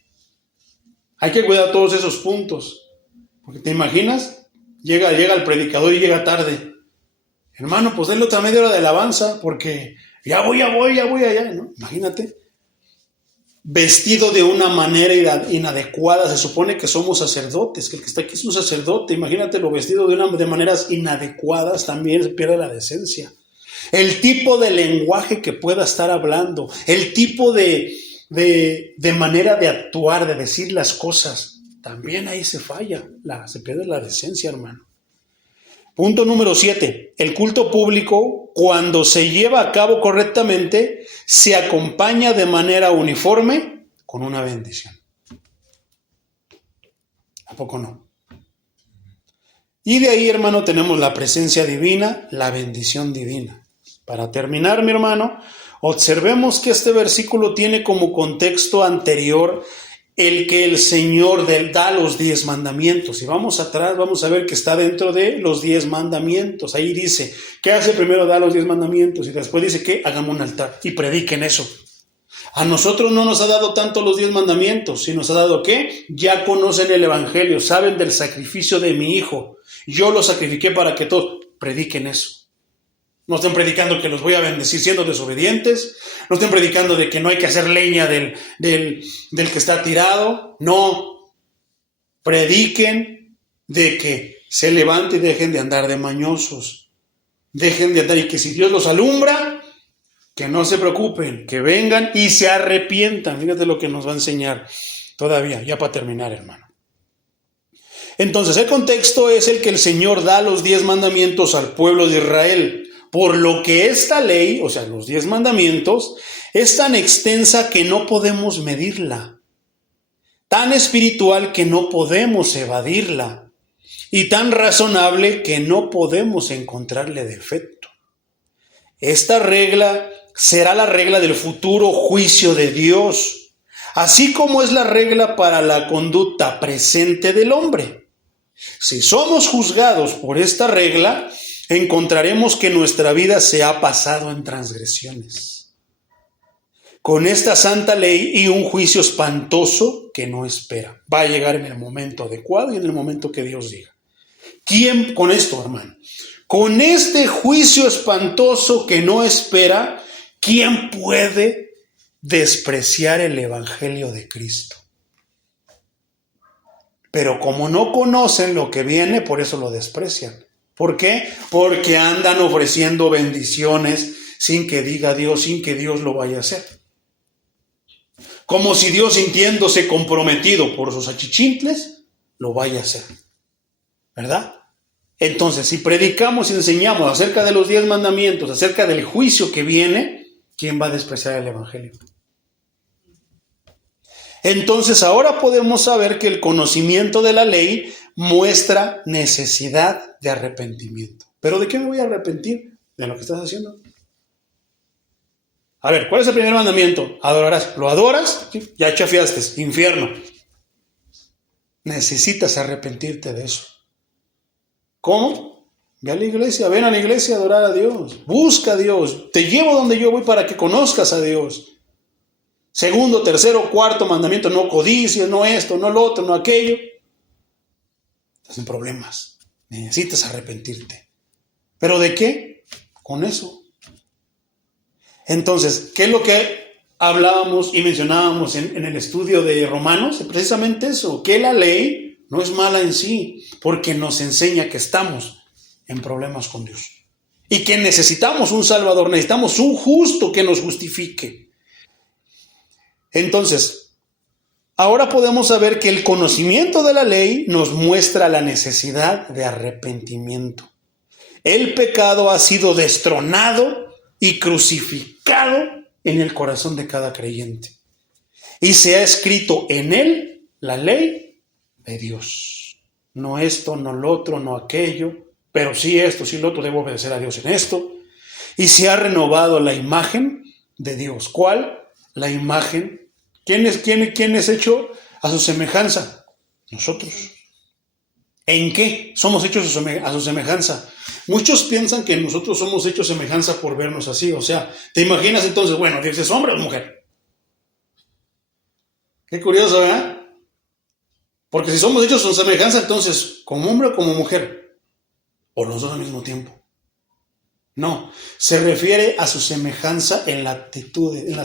Hay que cuidar todos esos puntos. Porque te imaginas, llega el predicador y llega tarde. Hermano, pues denle otra media hora de alabanza, porque ya voy allá, ¿no? Imagínate. Vestido de una manera inadecuada. Se supone que somos sacerdotes, que el que está aquí es un sacerdote. Imagínatelo vestido de maneras inadecuadas, también se pierde la decencia. El tipo de lenguaje que pueda estar hablando, el tipo de manera de actuar, de decir las cosas, también ahí se falla, se pierde la decencia, hermano. Punto número 7. El culto público, cuando se lleva a cabo correctamente, se acompaña de manera uniforme con una bendición. ¿A poco no? Y de ahí, hermano, tenemos la presencia divina, la bendición divina. Para terminar, mi hermano, observemos que este versículo tiene como contexto anterior el que el Señor da los 10 mandamientos. Si vamos atrás, vamos a ver que está dentro de los 10 mandamientos. Ahí dice, ¿qué hace? Primero da los 10 mandamientos y después dice que hagamos un altar y prediquen eso. A nosotros no nos ha dado tanto los 10 mandamientos, sino nos ha dado ¿qué? Ya conocen el evangelio, saben del sacrificio de mi hijo. Yo lo sacrifiqué para que todos prediquen eso. No estén predicando que los voy a bendecir siendo desobedientes. No estén predicando de que no hay que hacer leña del que está tirado. No. Prediquen de que se levanten y dejen de andar de mañosos. Dejen de andar y que si Dios los alumbra, que no se preocupen, que vengan y se arrepientan. Fíjate lo que nos va a enseñar todavía, ya para terminar, hermano. Entonces, el contexto es el que el Señor da los 10 mandamientos al pueblo de Israel. Por lo que esta ley, o sea, los 10 mandamientos, es tan extensa que no podemos medirla, tan espiritual que no podemos evadirla, y tan razonable que no podemos encontrarle defecto. Esta regla será la regla del futuro juicio de Dios, así como es la regla para la conducta presente del hombre. Si somos juzgados por esta regla, encontraremos que nuestra vida se ha pasado en transgresiones, con esta santa ley y un juicio espantoso que no espera. Va a llegar en el momento adecuado y en el momento que Dios diga. ¿Quién con esto, hermano? Con este juicio espantoso que no espera, ¿quién puede despreciar el evangelio de Cristo? Pero como no conocen lo que viene, por eso lo desprecian. ¿Por qué? Porque andan ofreciendo bendiciones sin que diga Dios, sin que Dios lo vaya a hacer. Como si Dios, sintiéndose comprometido por sus achichincles, lo vaya a hacer. ¿Verdad? Entonces, si predicamos y enseñamos acerca de los 10 mandamientos, acerca del juicio que viene, ¿quién va a despreciar el evangelio? Entonces, ahora podemos saber que el conocimiento de la ley muestra necesidad de arrepentimiento. ¿Pero de qué me voy a arrepentir? De lo que estás haciendo. A ver, ¿cuál es el primer mandamiento? Adorarás. ¿Lo adoras? Sí, ya chafiaste. Infierno. Necesitas arrepentirte de eso. ¿Cómo? Ve a la iglesia, ven a la iglesia a adorar a Dios. Busca a Dios. Te llevo donde yo voy para que conozcas a Dios. Segundo, tercero, cuarto mandamiento, no codicies, no esto, no lo otro, no aquello. Estás en problemas. Necesitas arrepentirte. ¿Pero de qué? Con eso. Entonces, ¿qué es lo que hablábamos y mencionábamos en el estudio de Romanos? Precisamente eso, que la ley no es mala en sí, porque nos enseña que estamos en problemas con Dios. Y que necesitamos un Salvador, necesitamos un justo que nos justifique. Entonces, ahora podemos saber que el conocimiento de la ley nos muestra la necesidad de arrepentimiento. El pecado ha sido destronado y crucificado en el corazón de cada creyente. Y se ha escrito en él la ley de Dios. no esto, no lo otro, no aquello, pero sí esto, sí lo otro, debo obedecer a Dios en esto. Y se ha renovado la imagen de Dios. ¿Cuál? La imagen. ¿Quién es hecho a su semejanza? Nosotros. ¿En qué somos hechos a su semejanza? Muchos piensan que nosotros somos hechos a semejanza por vernos así. O sea, ¿te imaginas entonces, bueno, Dios es hombre o mujer? Qué curioso, ¿verdad? Porque si somos hechos a su semejanza, entonces, ¿como hombre o como mujer? ¿O los dos al mismo tiempo? No, se refiere a su semejanza en las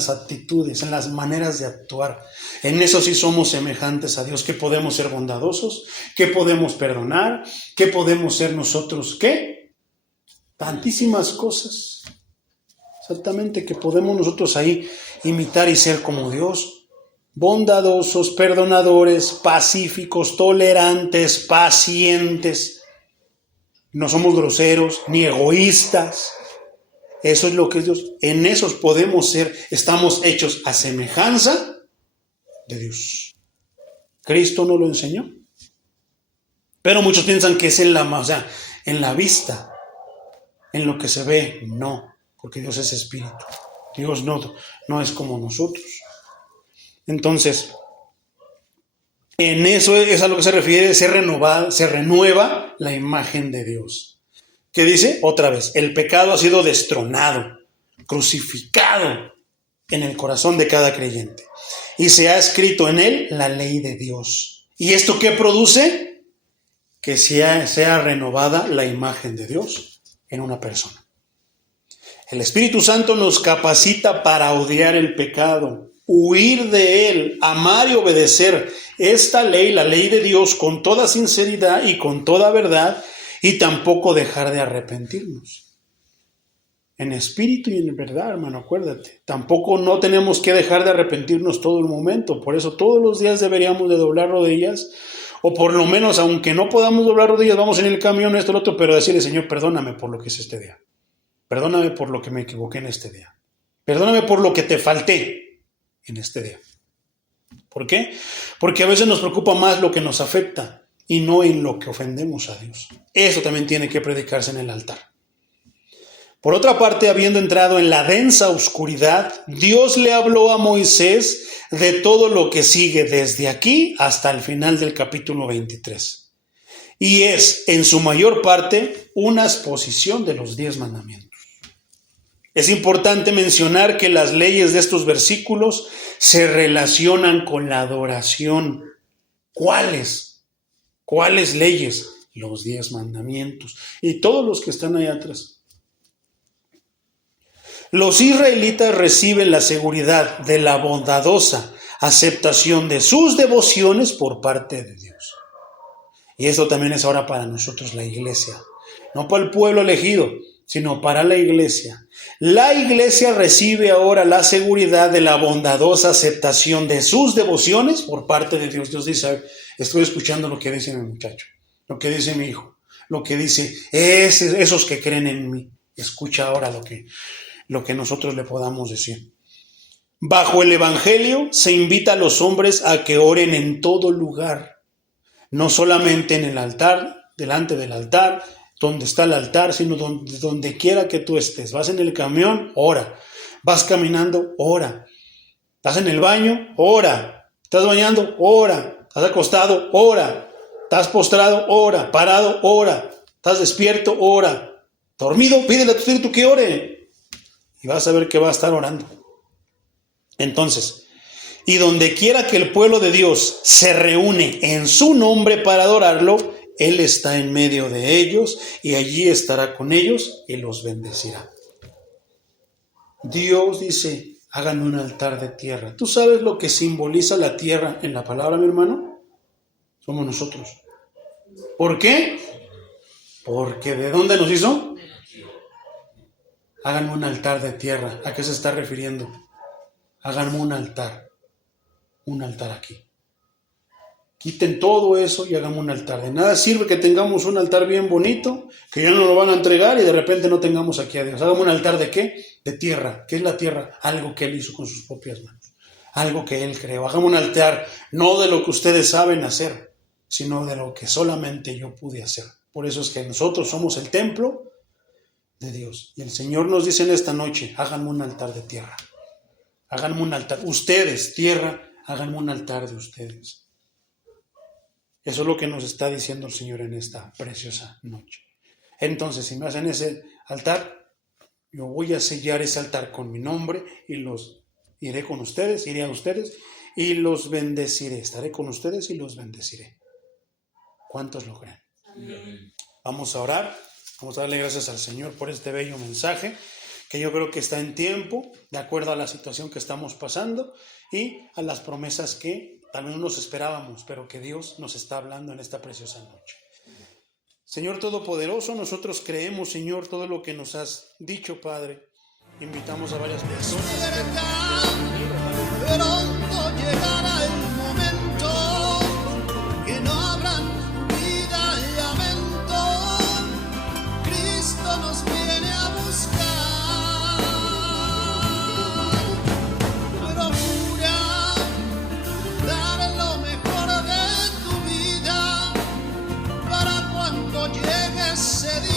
actitudes, en las maneras de actuar. En eso sí somos semejantes a Dios, que podemos ser bondadosos, que podemos perdonar, que podemos ser nosotros, ¿qué? Tantísimas cosas. Exactamente, que podemos nosotros ahí imitar y ser como Dios. Bondadosos, perdonadores, pacíficos, tolerantes, pacientes. No somos groseros ni egoístas. Eso es lo que es Dios. En esos podemos ser, estamos hechos a semejanza de Dios. Cristo nos lo enseñó. Pero muchos piensan que es en la vista, en lo que se ve. No, porque Dios es espíritu. Dios no es como nosotros. Entonces, en eso es a lo que se refiere, se renueva la imagen de Dios. ¿Qué dice? Otra vez, el pecado ha sido destronado, crucificado en el corazón de cada creyente. Y se ha escrito en él la ley de Dios. ¿Y esto qué produce? Que sea renovada la imagen de Dios en una persona. El Espíritu Santo nos capacita para odiar el pecado, huir de él, amar y obedecer esta ley, la ley de Dios, con toda sinceridad y con toda verdad, y tampoco dejar de arrepentirnos. En espíritu y en verdad, hermano, acuérdate. Tampoco no tenemos que dejar de arrepentirnos todo el momento. Por eso todos los días deberíamos de doblar rodillas, o por lo menos, aunque no podamos doblar rodillas, vamos en el camión, esto, lo otro, pero decirle, Señor, perdóname por lo que hice este día. Perdóname por lo que me equivoqué en este día. Perdóname por lo que te falté en este día. ¿Por qué? Porque a veces nos preocupa más lo que nos afecta y no en lo que ofendemos a Dios. Eso también tiene que predicarse en el altar. Por otra parte, habiendo entrado en la densa oscuridad, Dios le habló a Moisés de todo lo que sigue desde aquí hasta el final del capítulo 23. Y es, en su mayor parte, una exposición de los 10 mandamientos. Es importante mencionar que las leyes de estos versículos se relacionan con la adoración. ¿Cuáles? ¿Cuáles leyes? Los 10 mandamientos. Y todos los que están ahí atrás. Los israelitas reciben la seguridad de la bondadosa aceptación de sus devociones por parte de Dios. Y esto también es ahora para nosotros, la iglesia. No para el pueblo elegido, sino para la iglesia. La iglesia recibe ahora la seguridad de la bondadosa aceptación de sus devociones por parte de Dios. Dios dice, estoy escuchando lo que dice mi muchacho, lo que dice mi hijo, lo que dice esos que creen en mí. Escucha ahora lo que nosotros le podamos decir. Bajo el evangelio se invita a los hombres a que oren en todo lugar. No solamente en el altar, delante del altar, donde está el altar, sino donde quiera que tú estés. Vas en el camión, ora. Vas caminando, ora. Estás en el baño, ora. Estás bañando, ora. Estás acostado, ora. Estás postrado, ora. Parado, ora. Estás despierto, ora. Dormido, pídele a tu espíritu que ore. Y vas a ver que va a estar orando. Entonces, y donde quiera que el pueblo de Dios se reúne en su nombre para adorarlo, Él está en medio de ellos y allí estará con ellos y los bendecirá. Dios dice, hagan un altar de tierra. ¿Tú sabes lo que simboliza la tierra en la palabra, mi hermano? Somos nosotros. ¿Por qué? Porque ¿de dónde nos hizo? Hagan un altar de tierra. ¿A qué se está refiriendo? Háganme un altar aquí. Quiten todo eso y hagamos un altar. De nada sirve que tengamos un altar bien bonito, que ya no lo van a entregar y de repente no tengamos aquí a Dios. Hagamos un altar ¿de qué? De tierra. ¿Qué es la tierra? Algo que Él hizo con sus propias manos. Algo que Él creó. Hagamos un altar no de lo que ustedes saben hacer, sino de lo que solamente yo pude hacer. Por eso es que nosotros somos el templo de Dios. Y el Señor nos dice en esta noche, háganme un altar de tierra. Háganme un altar. Ustedes, tierra, háganme un altar de ustedes. Eso es lo que nos está diciendo el Señor en esta preciosa noche. Entonces, si me hacen ese altar, yo voy a sellar ese altar con mi nombre y los iré con ustedes, iré a ustedes y los bendeciré. Estaré con ustedes y los bendeciré. ¿Cuántos lo creen? Amén. Vamos a orar. Vamos a darle gracias al Señor por este bello mensaje que yo creo que está en tiempo, de acuerdo a la situación que estamos pasando y a las promesas que tal vez no nos esperábamos, pero que Dios nos está hablando en esta preciosa noche. Señor Todopoderoso, nosotros creemos, Señor, todo lo que nos has dicho, Padre. Invitamos a varias personas. Pronto llegará el momento que no habrán vida y lamento. Cristo nos viene a buscar. Procura dar lo mejor de tu vida para cuando llegue ese día.